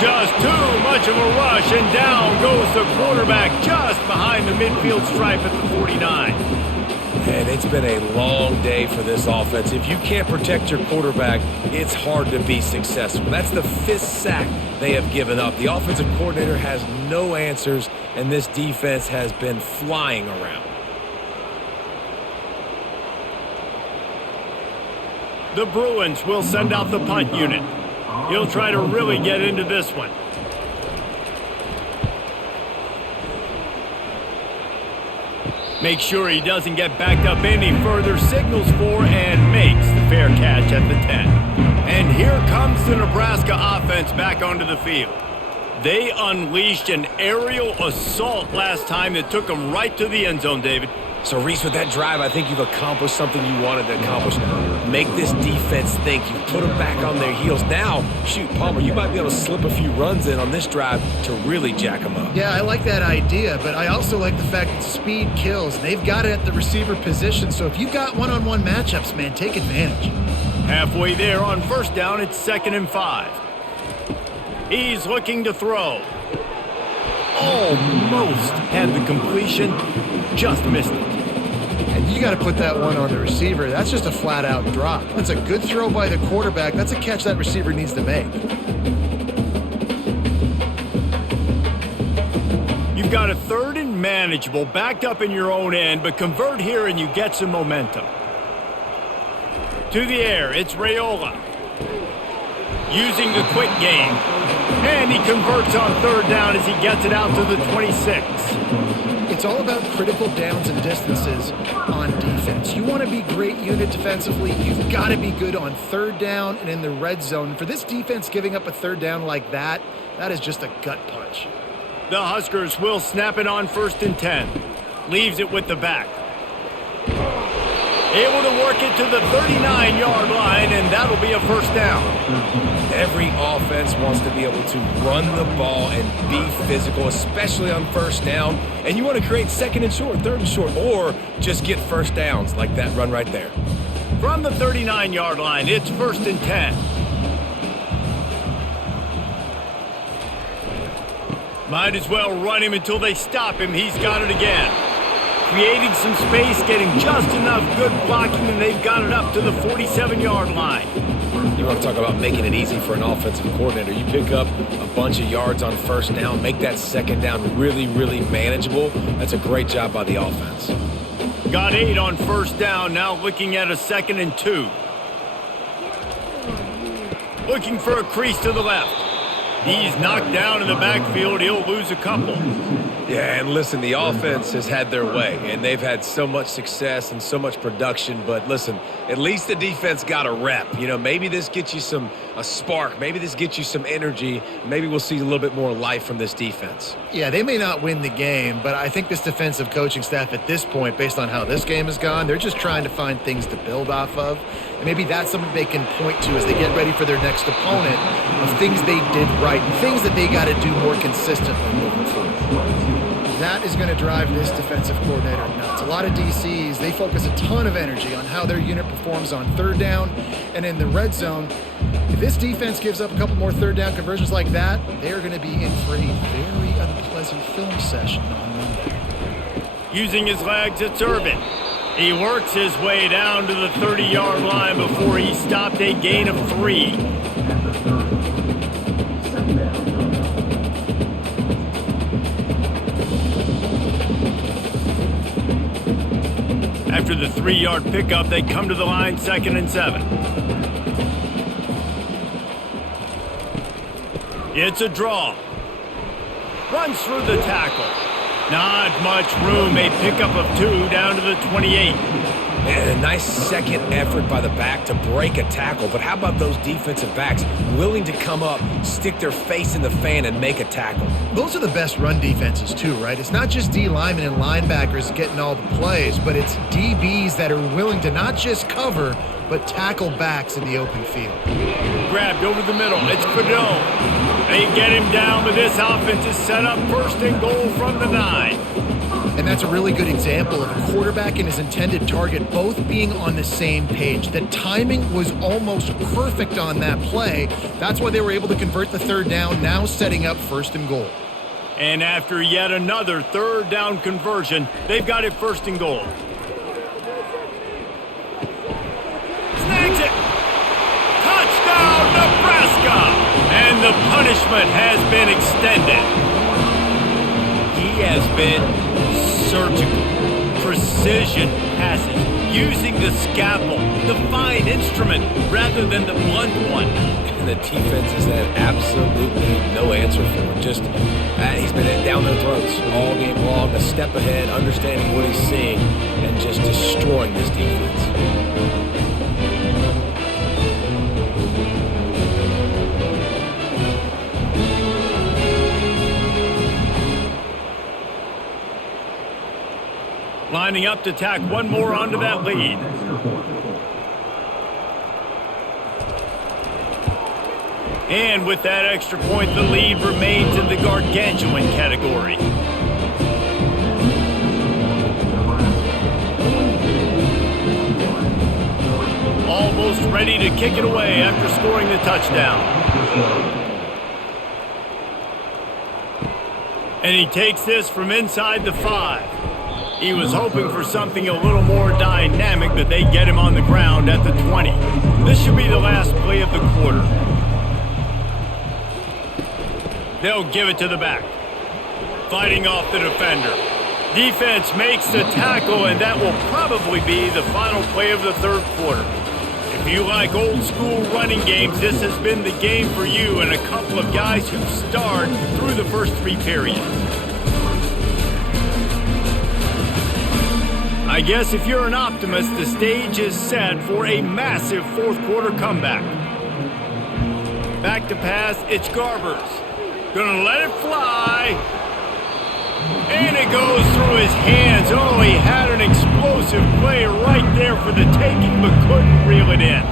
Just too much of a rush, and down goes the quarterback just behind the midfield stripe at the 49. And it's been a long day for this offense. If you can't protect your quarterback, it's hard to be successful. That's the 5th sack they have given up. The offensive coordinator has no answers, and this defense has been flying around. The Bruins will send out the punt unit. He'll try to really get into this one. Make sure he doesn't get backed up any further, signals for and makes the fair catch at the 10. And here comes the Nebraska offense back onto the field. They unleashed an aerial assault last time that took them right to the end zone, David. So, Reese, with that drive, I think you've accomplished something you wanted to accomplish. Make this defense think. You put them back on their heels. Now, shoot, Palmer, you might be able to slip a few runs in on this drive to really jack them up. Yeah, I like that idea, but I also like the fact that speed kills. They've got it at the receiver position, so if you've got one-on-one matchups, man, take advantage. Halfway there on first down, it's 2nd and 5. He's looking to throw. Almost had the completion, just missed it. And you got to put that one on the receiver. That's just a flat-out drop. That's a good throw by the quarterback. That's a catch that receiver needs to make. You've got a 3rd and manageable, backed up in your own end, but convert here and you get some momentum. To the air, it's Raiola. Using the quick game. And he converts on 3rd down as he gets it out to the 26. It's all about critical downs and distances on defense. You want to be great unit defensively. You've got to be good on 3rd down and in the red zone. For this defense, giving up a 3rd down like that is just a gut punch. The Huskers will snap it on 1st and 10. Leaves it with the back. Able to work it to the 39-yard line, and that'll be a 1st down. Every offense wants to be able to run the ball and be physical, especially on 1st down. And you want to create 2nd and short, 3rd and short, or just get 1st downs like that run right there. From the 39-yard line, it's 1st and 10. Might as well run him until they stop him. He's got it again. Creating some space, getting just enough good blocking, and they've got it up to the 47-yard line. You want to talk about making it easy for an offensive coordinator. You pick up a bunch of yards on 1st down, make that 2nd down really, really manageable. That's a great job by the offense. Got 8 on 1st down, now looking at a 2nd and 2. Looking for a crease to the left. He's knocked down in the backfield. He'll lose a couple. Yeah, and listen, the offense has had their way, and they've had so much success and so much production. But listen, at least the defense got a rep. You know, maybe this gets you a spark. Maybe this gets you some energy. Maybe we'll see a little bit more life from this defense. Yeah, they may not win the game, but I think this defensive coaching staff at this point, based on how this game has gone, they're just trying to find things to build off of. And maybe that's something they can point to as they get ready for their next opponent of things they did right and things that they got to do more consistently moving forward. That is going to drive this defensive coordinator nuts. A lot of DCs, they focus a ton of energy on how their unit performs on 3rd down and in the red zone. If this defense gives up a couple more 3rd down conversions like that, they're going to be in for a very unpleasant film session on Monday. Using his legs, it's Irvin. He works his way down to the 30-yard line before he stopped a gain of 3. After the 3-yard pickup, they come to the line 2nd and 7. It's a draw. Runs through the tackle. Not much room. A pickup of 2 down to the 28. And a nice second effort by the back to break a tackle. But how about those defensive backs willing to come up, stick their face in the fan, and make a tackle? Those are the best run defenses too, right? It's not just D linemen and linebackers getting all the plays, but it's DBs that are willing to not just cover, but tackle backs in the open field. Grabbed over the middle. It's Fedone. They get him down, but this offense is set up 1st and goal from the 9. And that's a really good example of a quarterback and his intended target both being on the same page. The timing was almost perfect on that play. That's why they were able to convert the 3rd down, now setting up 1st and goal. And after yet another 3rd down conversion, they've got it 1st and goal. Snags it! Touchdown, Nebraska! And the punishment has been extended. He has been surgical, precision passes, using the scalpel, the fine instrument, rather than the blunt one. And the defense has had absolutely no answer for him. Just, he's been down their throats all game long, a step ahead, understanding what he's seeing, and just destroying this defense. Lining up to tack one more onto that lead. And with that extra point, the lead remains in the gargantuan category. Almost ready to kick it away after scoring the touchdown. And he takes this from inside the 5. He was hoping for something a little more dynamic, but they get him on the ground at the 20. This should be the last play of the quarter. They'll give it to the back. Fighting off the defender. Defense makes the tackle, and that will probably be the final play of the third quarter. If you like old school running games, this has been the game for you and a couple of guys who've starred through the first 3 periods. I guess if you're an optimist, the stage is set for a massive fourth quarter comeback. Back to pass, it's Garbers. Gonna let it fly. And it goes through his hands. Oh, he had an explosive play right there for the taking, but couldn't reel it in.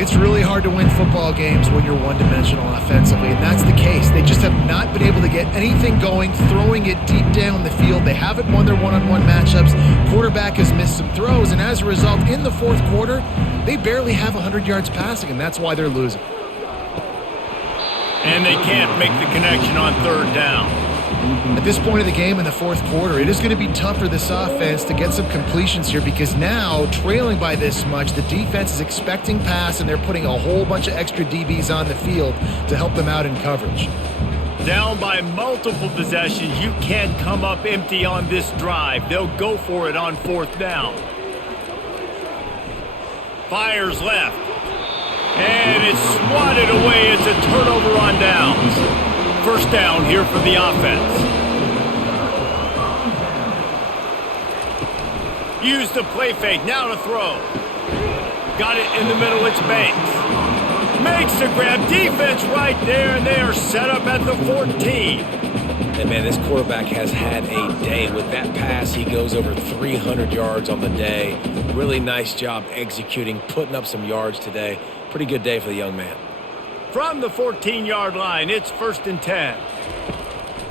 It's really hard to win football games when you're one-dimensional offensively, and that's the case. They just have not been able to get anything going, throwing it deep down the field. They haven't won their one-on-one matchups. Quarterback has missed some throws, and as a result, in the fourth quarter, they barely have 100 yards passing, and that's why they're losing. And they can't make the connection on third down. At this point of the game in the fourth quarter, it is going to be tough for this offense to get some completions here because now, trailing by this much, the defense is expecting pass and they're putting a whole bunch of extra DBs on the field to help them out in coverage. Down by multiple possessions, you can't come up empty on this drive. They'll go for it on fourth down. Fires left. And it's swatted away. It's a turnover on downs. First down here for the offense. Use the play fake. Now to throw. Got it in the middle. It's Banks. Makes the grab. Defense right there, and they are set up at the 14. And, man, this quarterback has had a day. With that pass, he goes over 300 yards on the day. Really nice job executing, putting up some yards today. Pretty good day for the young man. From the 14-yard line, it's 1st and 10.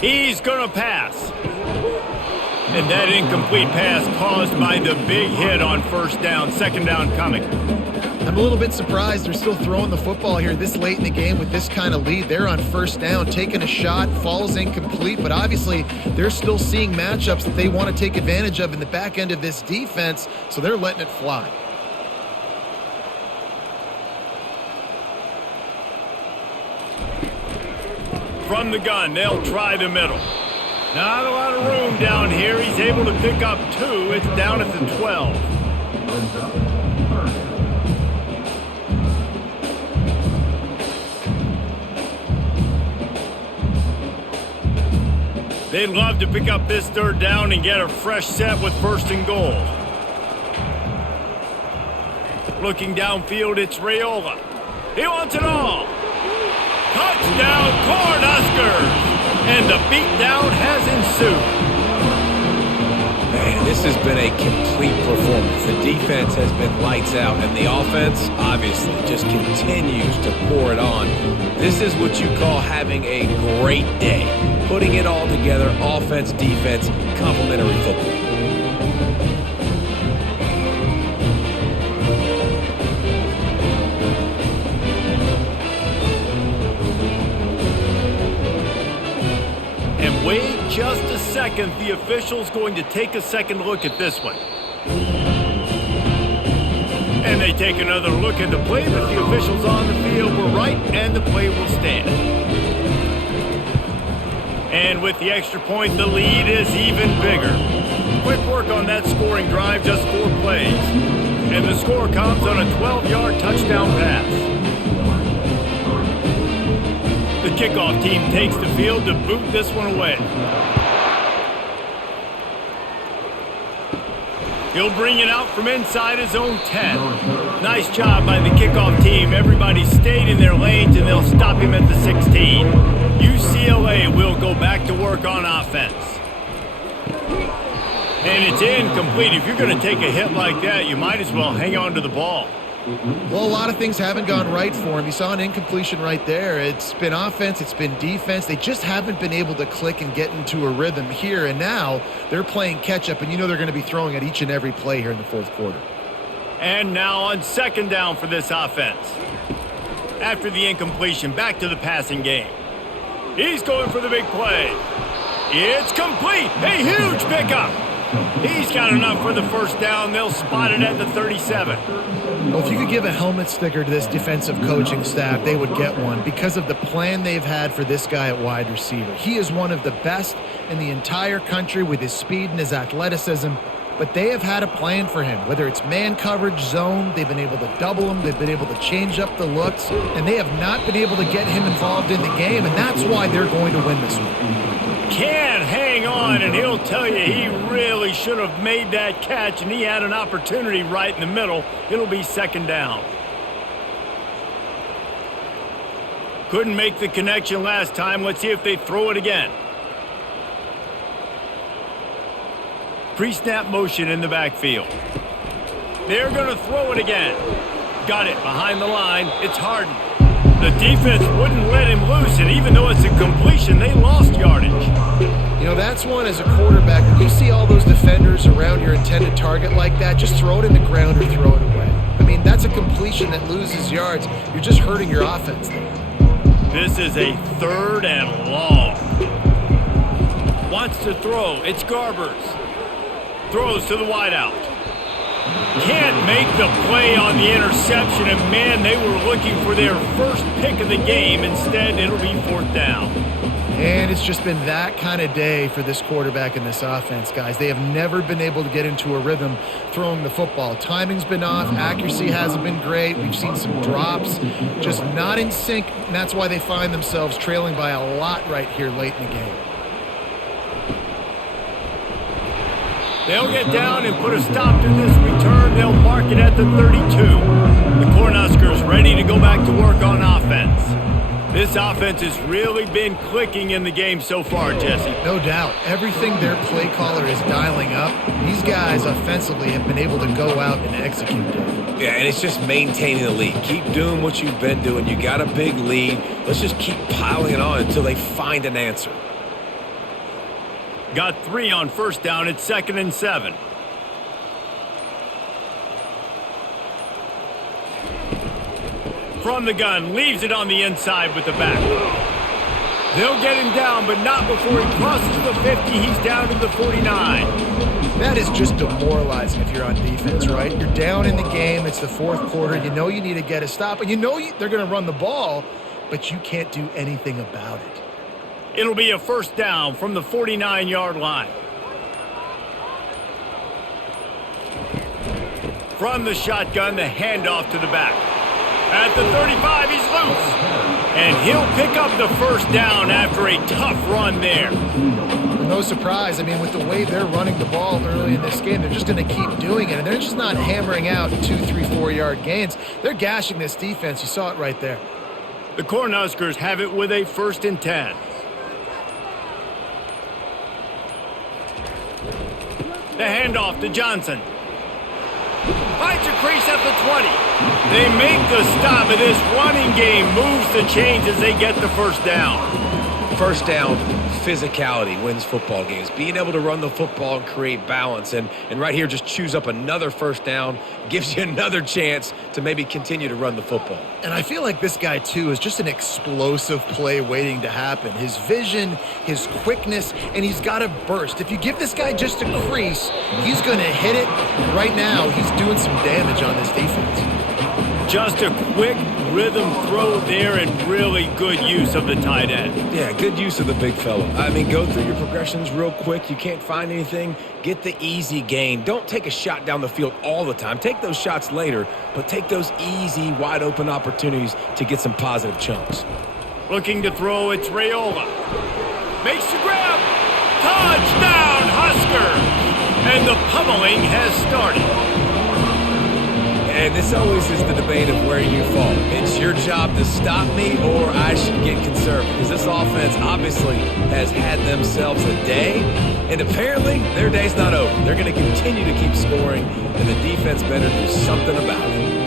He's going to pass. And that incomplete pass caused by the big hit on first down. Second down coming. I'm a little bit surprised they're still throwing the football here this late in the game with this kind of lead. They're on first down, taking a shot, falls incomplete, but obviously they're still seeing matchups that they want to take advantage of in the back end of this defense, so they're letting it fly. From the gun, they'll try the middle. Not a lot of room down here. He's able to pick up 2. It's down at the 12. They'd love to pick up this third down and get a fresh set with 1st and goal. Looking downfield, it's Raiola. He wants it all. Touchdown, Huskers! And the beatdown has ensued. Man, this has been a complete performance. The defense has been lights out, and the offense, obviously, just continues to pour it on. This is what you call having a great day. Putting it all together, offense, defense, complementary football. Wait just a second. The official's going to take a second look at this one. And they take another look at the play, but the officials on the field were right, and the play will stand. And with the extra point, the lead is even bigger. Quick work on that scoring drive, just 4 plays. And the score comes on a 12-yard touchdown pass. The kickoff team takes the field to boot this one away. He'll bring it out from inside his own 10. Nice job by the kickoff team. Everybody stayed in their lanes, and they'll stop him at the 16. UCLA will go back to work on offense. And it's incomplete. If you're going to take a hit like that, you might as well hang on to the ball. Well, a lot of things haven't gone right for him. You saw an incompletion right there. It's been offense, it's been defense. They just haven't been able to click and get into a rhythm here. And now they're playing catch-up, and you know they're going to be throwing at each and every play here in the fourth quarter. And now on second down for this offense. After the incompletion, back to the passing game. He's going for the big play. It's complete. A huge pickup. He's got enough for the first down. They'll spot it at the 37. Well, if you could give a helmet sticker to this defensive coaching staff, they would get one because of the plan they've had for this guy at wide receiver. He is one of the best in the entire country with his speed and his athleticism, but they have had a plan for him. Whether it's man coverage, zone, they've been able to double him, they've been able to change up the looks, and they have not been able to get him involved in the game, and that's why they're going to win this one. Can't hang on, and he'll tell you he really should have made that catch, and he had an opportunity right in the middle. It'll be second down. Couldn't make the connection last time. Let's see if they throw it again. Pre-snap motion in the backfield. They're going to throw it again. Got it behind the line. It's Harden. The defense wouldn't let him loose, and even though it's a completion, they lost yardage. You know, that's one as a quarterback. When you see all those defenders around your intended target like that, just throw it in the ground or throw it away. I mean, that's a completion that loses yards. You're just hurting your offense there. This is a third and long. Wants to throw. It's Garbers. Throws to the wideout. Can't make the play on the interception, and man, they were looking for their first pick of the game. Instead, it'll be fourth down. And it's just been that kind of day for this quarterback and this offense, guys. They have never been able to get into a rhythm throwing the football. Timing's been off. Accuracy hasn't been great. We've seen some drops, just not in sync, and that's why they find themselves trailing by a lot right here late in the game. They'll get down and put a stop to this return. They'll mark it at the 32. The Cornhuskers ready to go back to work on offense. This offense has really been clicking in the game so far, Jesse. No doubt. Everything their play caller is dialing up, these guys offensively have been able to go out and execute it. Yeah, and it's just maintaining the lead. Keep doing what you've been doing. You got a big lead. Let's just keep piling it on until they find an answer. Got 3 on first down. It's 2nd and 7. From the gun, leaves it on the inside with the back. They'll get him down, but not before he crosses the 50. He's down to the 49. That is just demoralizing if you're on defense, right? You're down in the game. It's the fourth quarter. You know you need to get a stop, and you know they're going to run the ball, but you can't do anything about it. It'll be a first down from the 49-yard line. From the shotgun, the handoff to the back. At the 35, he's loose. And he'll pick up the first down after a tough run there. No surprise. I mean, with the way they're running the ball early in this game, they're just going to keep doing it. And they're just not hammering out 2, 3, 4-yard gains. They're gashing this defense. You saw it right there. The Cornhuskers have it with a 1st and 10. The handoff to Johnson. Finds a crease at the 20. They make the stop, and this running game moves the chains as they get the first down. First down, physicality wins football games. Being able to run the football and create balance. And right here, just choose up another first down. Gives you another chance to maybe continue to run the football. And I feel like this guy, too, is just an explosive play waiting to happen. His vision, his quickness, and he's got a burst. If you give this guy just a crease, he's going to hit it. Right now, he's doing some damage on this defense. Just a quick rhythm throw there and really good use of the tight end. Yeah, good use of the big fella. I mean, go through your progressions real quick. You can't find anything. Get the easy gain. Don't take a shot down the field all the time. Take those shots later, but take those easy, wide-open opportunities to get some positive chunks. Looking to throw, it's Raiola. Makes the grab. Touchdown, Huskers! And the pummeling has started. And this always is the debate of where you fall. It's your job to stop me or I should get conservative. Because this offense obviously has had themselves a day, and apparently their day's not over. They're going to continue to keep scoring, and the defense better do something about it.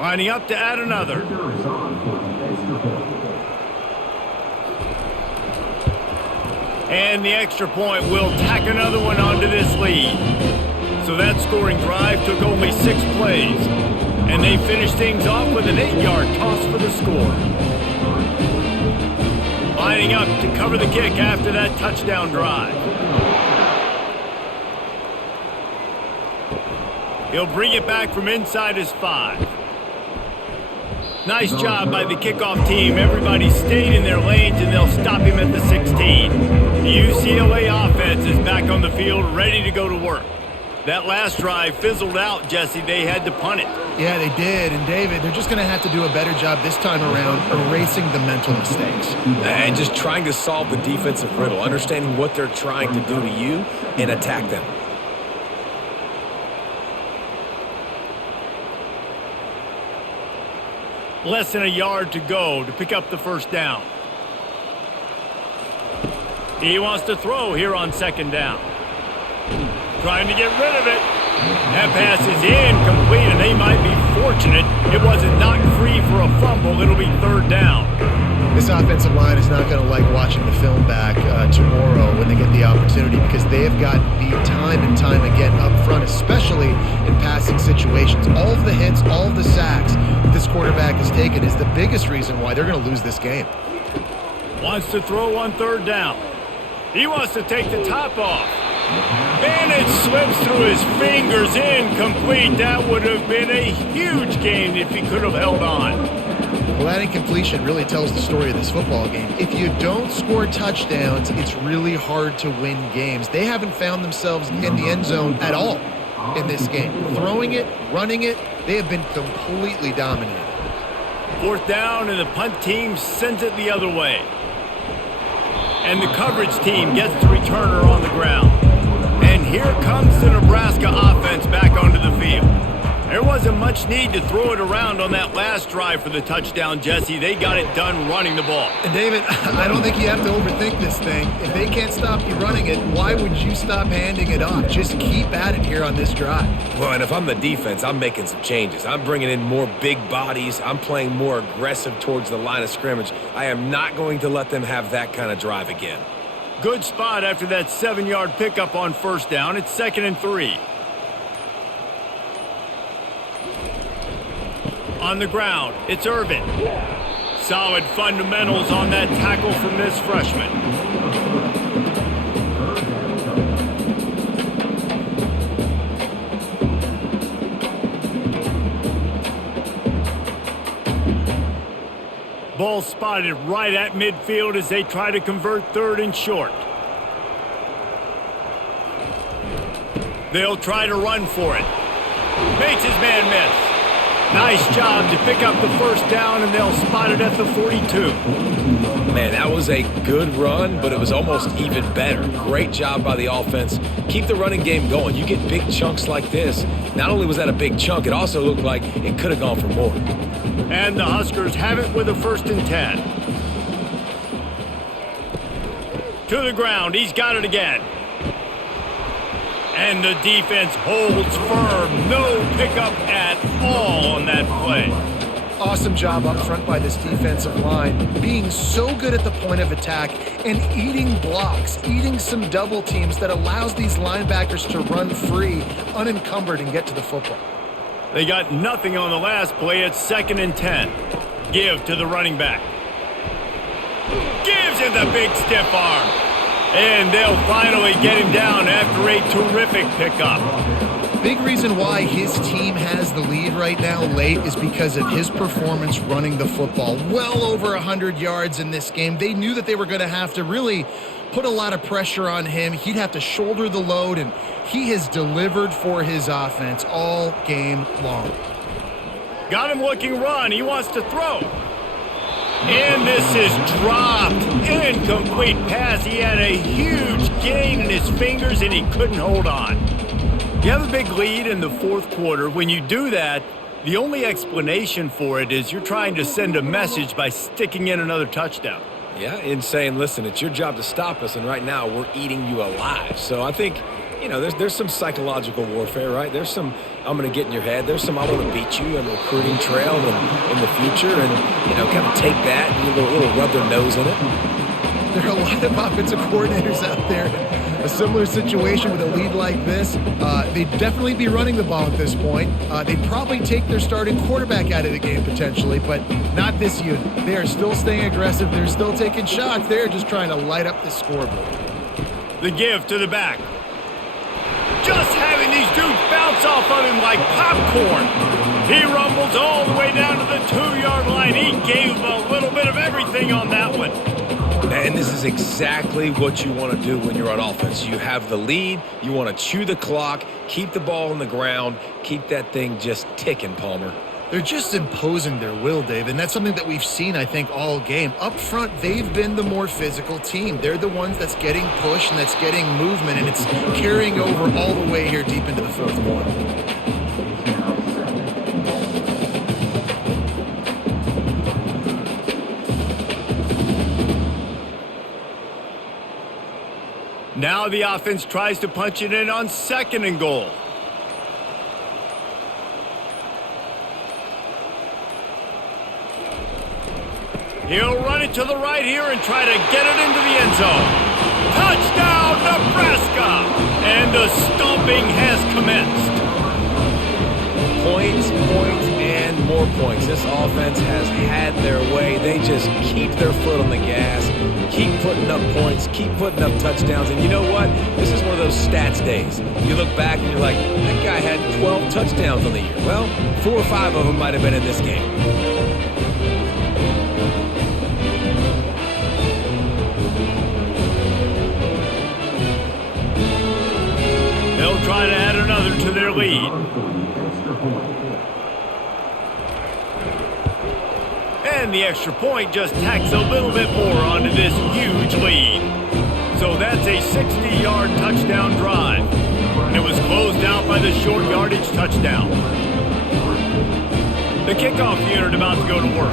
Lining up to add another. And the extra point will tack another one onto this lead. So that scoring drive took only 6 plays. And they finished things off with an 8-yard toss for the score. Lining up to cover the kick after that touchdown drive. He'll bring it back from inside his 5. Nice job by the kickoff team. Everybody stayed in their lanes, and they'll stop him at the 16. The UCLA offense is back on the field, ready to go to work. That last drive fizzled out, Jesse. They had to punt it. Yeah, they did. And, David, they're just going to have to do a better job this time around erasing the mental mistakes. And just trying to solve the defensive riddle, understanding what they're trying to do to you and attack them. Less than a yard to go to pick up the first down. He wants to throw here on second down. Trying to get rid of it. That pass is incomplete, and they might be fortunate it wasn't knocked free for a fumble. It'll be third down. This offensive line is not going to like watching the film back tomorrow when they get the opportunity, because they have gotten beat time and time again up front, especially in passing situations. All of the hits, all of the sacks this quarterback has taken is the biggest reason why they're going to lose this game. Wants to throw on third down. He wants to take the top off. And it slips through his fingers, incomplete. That would have been a huge gain if he could have held on. Well, that incompletion really tells the story of this football game. If you don't score touchdowns, it's really hard to win games. They haven't found themselves in the end zone at all in this game. Throwing it, running it, they have been completely dominated. Fourth down, and the punt team sends it the other way. And the coverage team gets the returner on the ground. And here comes the Nebraska offense back onto the field. There wasn't much need to throw it around on that last drive for the touchdown, Jesse. They got it done running the ball. And, David, I don't think you have to overthink this thing. If they can't stop you running it, why would you stop handing it off? Just keep at it here on this drive. Well, and if I'm the defense, I'm making some changes. I'm bringing in more big bodies. I'm playing more aggressive towards the line of scrimmage. I am not going to let them have that kind of drive again. Good spot after that 7-yard pickup on first down. It's 2nd and 3. On the ground, it's Irvin. Solid fundamentals on that tackle from this freshman. Ball spotted right at midfield as they try to convert 3rd and short. They'll try to run for it. Makes his man miss. Nice job to pick up the first down, and they'll spot it at the 42. Man, that was a good run, but it was almost even better. Great job by the offense. Keep the running game going. You get big chunks like this. Not only was that a big chunk, it also looked like it could have gone for more. And the Huskers have it with a 1st and 10. To the ground. He's got it again. And the defense holds firm. No pickup at all on that play. Awesome job up front by this defensive line, being so good at the point of attack and eating blocks, eating some double teams that allows these linebackers to run free, unencumbered, and get to the football. They got nothing on the last play. It's 2nd and 10. Give to the running back. Gives him the big stiff arm. And they'll finally get him down after a terrific pickup. Big reason why his team has the lead right now late is because of his performance running the football. Well over 100 yards in this game. They knew that they were going to have to really put a lot of pressure on him. He'd have to shoulder the load, and he has delivered for his offense all game long. Got him looking run. He wants to throw. And this is dropped. Incomplete pass. He had a huge gain in his fingers, and he couldn't hold on. You have a big lead in the fourth quarter. When you do that, the only explanation for it is you're trying to send a message by sticking in another touchdown. Yeah, and saying, listen, it's your job to stop us, and right now we're eating you alive. So I think, you know, there's some psychological warfare, right? There's some, I'm going to get in your head. There's some, I want to beat you on the recruiting trail in the future, and, you know, kind of take that and a little rub their nose in it. There are a lot of offensive coordinators out there. A similar situation with a lead like this, they'd definitely be running the ball at this point. They'd probably take their starting quarterback out of the game potentially, but not this unit. They are still staying aggressive. They're still taking shots. They're just trying to light up the scoreboard. The give to the back. Just having these dudes bounce off of him like popcorn. He rumbles all the way down to the 2-yard line. He gave a little bit of everything on that one. And this is exactly what you want to do when you're on offense. You have the lead. You want to chew the clock, keep the ball on the ground, keep that thing just ticking, Palmer. They're just imposing their will, Dave, and that's something that we've seen, I think, all game. Up front, they've been the more physical team. They're the ones that's getting pushed and that's getting movement, and it's carrying over all the way here deep into the fourth quarter. Now the offense tries to punch it in on 2nd and goal. He'll run it to the right here and try to get it into the end zone. Touchdown, Nebraska! And the stomping has commenced. Points, and more points. This offense has had their way. They just keep their foot on the gas, keep putting up points, keep putting up touchdowns. And you know what? This is one of those stats days. You look back and you're like, that guy had 12 touchdowns on the year. Well, 4 or 5 of them might have been in this game. They'll try to add another to their lead. And the extra point just tacks a little bit more onto this huge lead. So that's a 60-yard touchdown drive. And it was closed out by the short yardage touchdown. The kickoff unit about to go to work.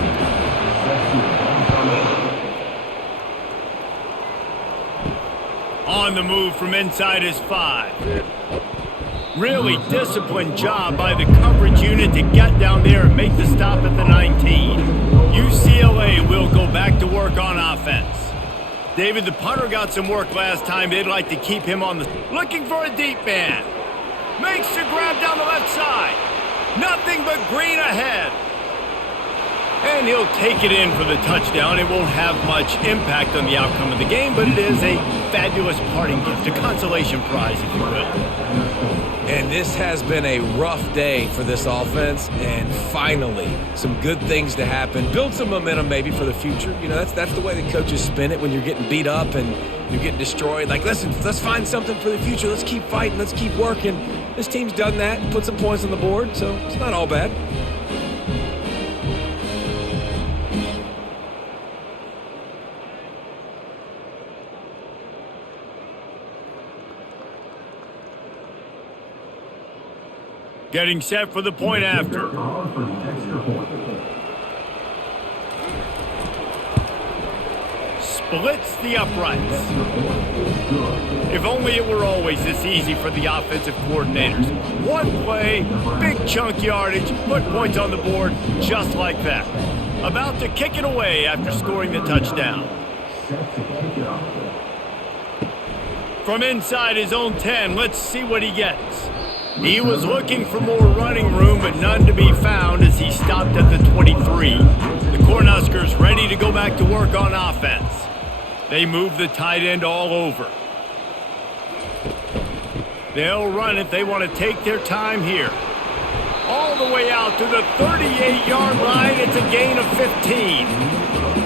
On the move from inside his 5. Really disciplined job by the coverage unit to get down there and make the stop at the 19. UCLA will go back to work on offense. David, the punter got some work last time. They'd like to keep him on the... Looking for a deep man. Makes the grab down the left side. Nothing but green ahead. And he'll take it in for the touchdown. It won't have much impact on the outcome of the game, but it is a fabulous parting gift, a consolation prize, if you will. And this has been a rough day for this offense, and finally, some good things to happen. Build some momentum maybe for the future. You know, that's the way the coaches spin it when you're getting beat up and you're getting destroyed. Like, listen, let's find something for the future. Let's keep fighting. Let's keep working. This team's done that, put some points on the board, so it's not all bad. Getting set for the point after. Splits the uprights. If only it were always this easy for the offensive coordinators. One play, big chunk yardage, put points on the board just like that. About to kick it away after scoring the touchdown. From inside his own 10, let's see what he gets. He was looking for more running room, but none to be found as he stopped at the 23. The Huskers ready to go back to work on offense. They move the tight end all over. They'll run it. They want to take their time here. All the way out to the 38-yard line. It's a gain of 15.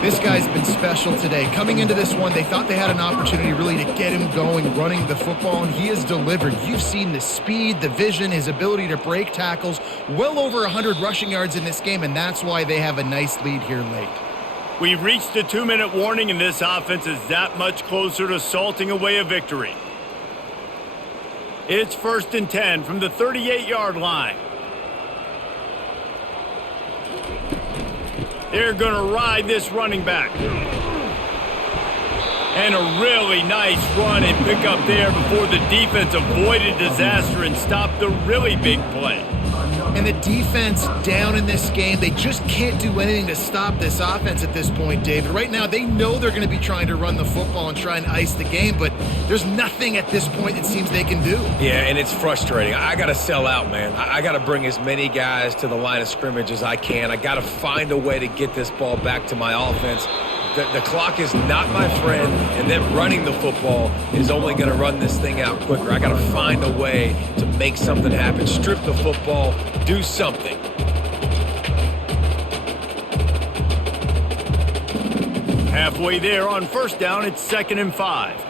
This guy's been special today. Coming into this one, they thought they had an opportunity really to get him going, running the football, and he has delivered. You've seen the speed, the vision, his ability to break tackles, well over 100 rushing yards in this game, and that's why they have a nice lead here late. We've reached the 2-minute warning, and this offense is that much closer to salting away a victory. It's 1st and 10 from the 38-yard line. They're going to ride this running back. And a really nice run and pick up there before the defense avoided disaster and stopped the really big play. And the defense down in this game, they just can't do anything to stop this offense at this point, David. Right now, they know they're going to be trying to run the football and try and ice the game, but there's nothing at this point it seems they can do. Yeah, and it's frustrating. I got to sell out, man. I got to bring as many guys to the line of scrimmage as I can. I got to find a way to get this ball back to my offense. The clock is not my friend, and then running the football is only going to run this thing out quicker. I got to find a way to make something happen. Strip the football, do something. Halfway there on 1st down, it's 2nd and 5.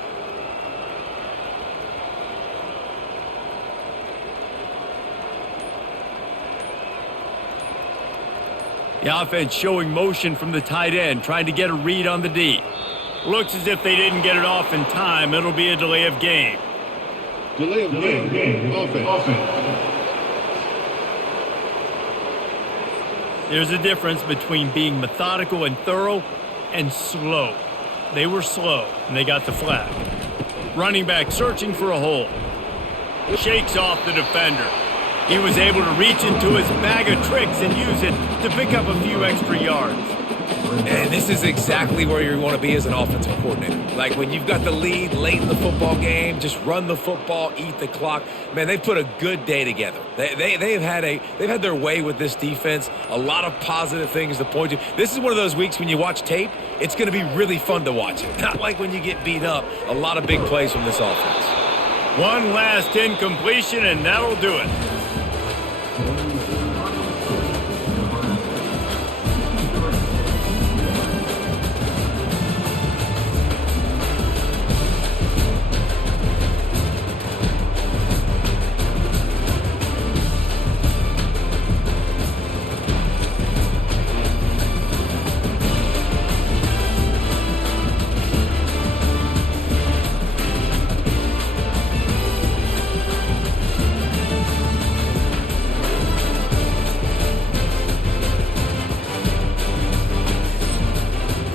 The offense showing motion from the tight end, trying to get a read on the D. Looks as if they didn't get it off in time. It'll be a delay of game. Delay of game. Offense. There's a difference between being methodical and thorough and slow. They were slow, and they got the flag. Running back searching for a hole. Shakes off the defender. He was able to reach into his bag of tricks and use it to pick up a few extra yards. And this is exactly where you want to be as an offensive coordinator. Like when you've got the lead late in the football game, just run the football, eat the clock. Man, they've put a good day together. They've had their way with this defense. A lot of positive things to point to. This is one of those weeks when you watch tape, it's going to be really fun to watch it. Not like when you get beat up. A lot of big plays from this offense. One last incompletion, and that'll do it.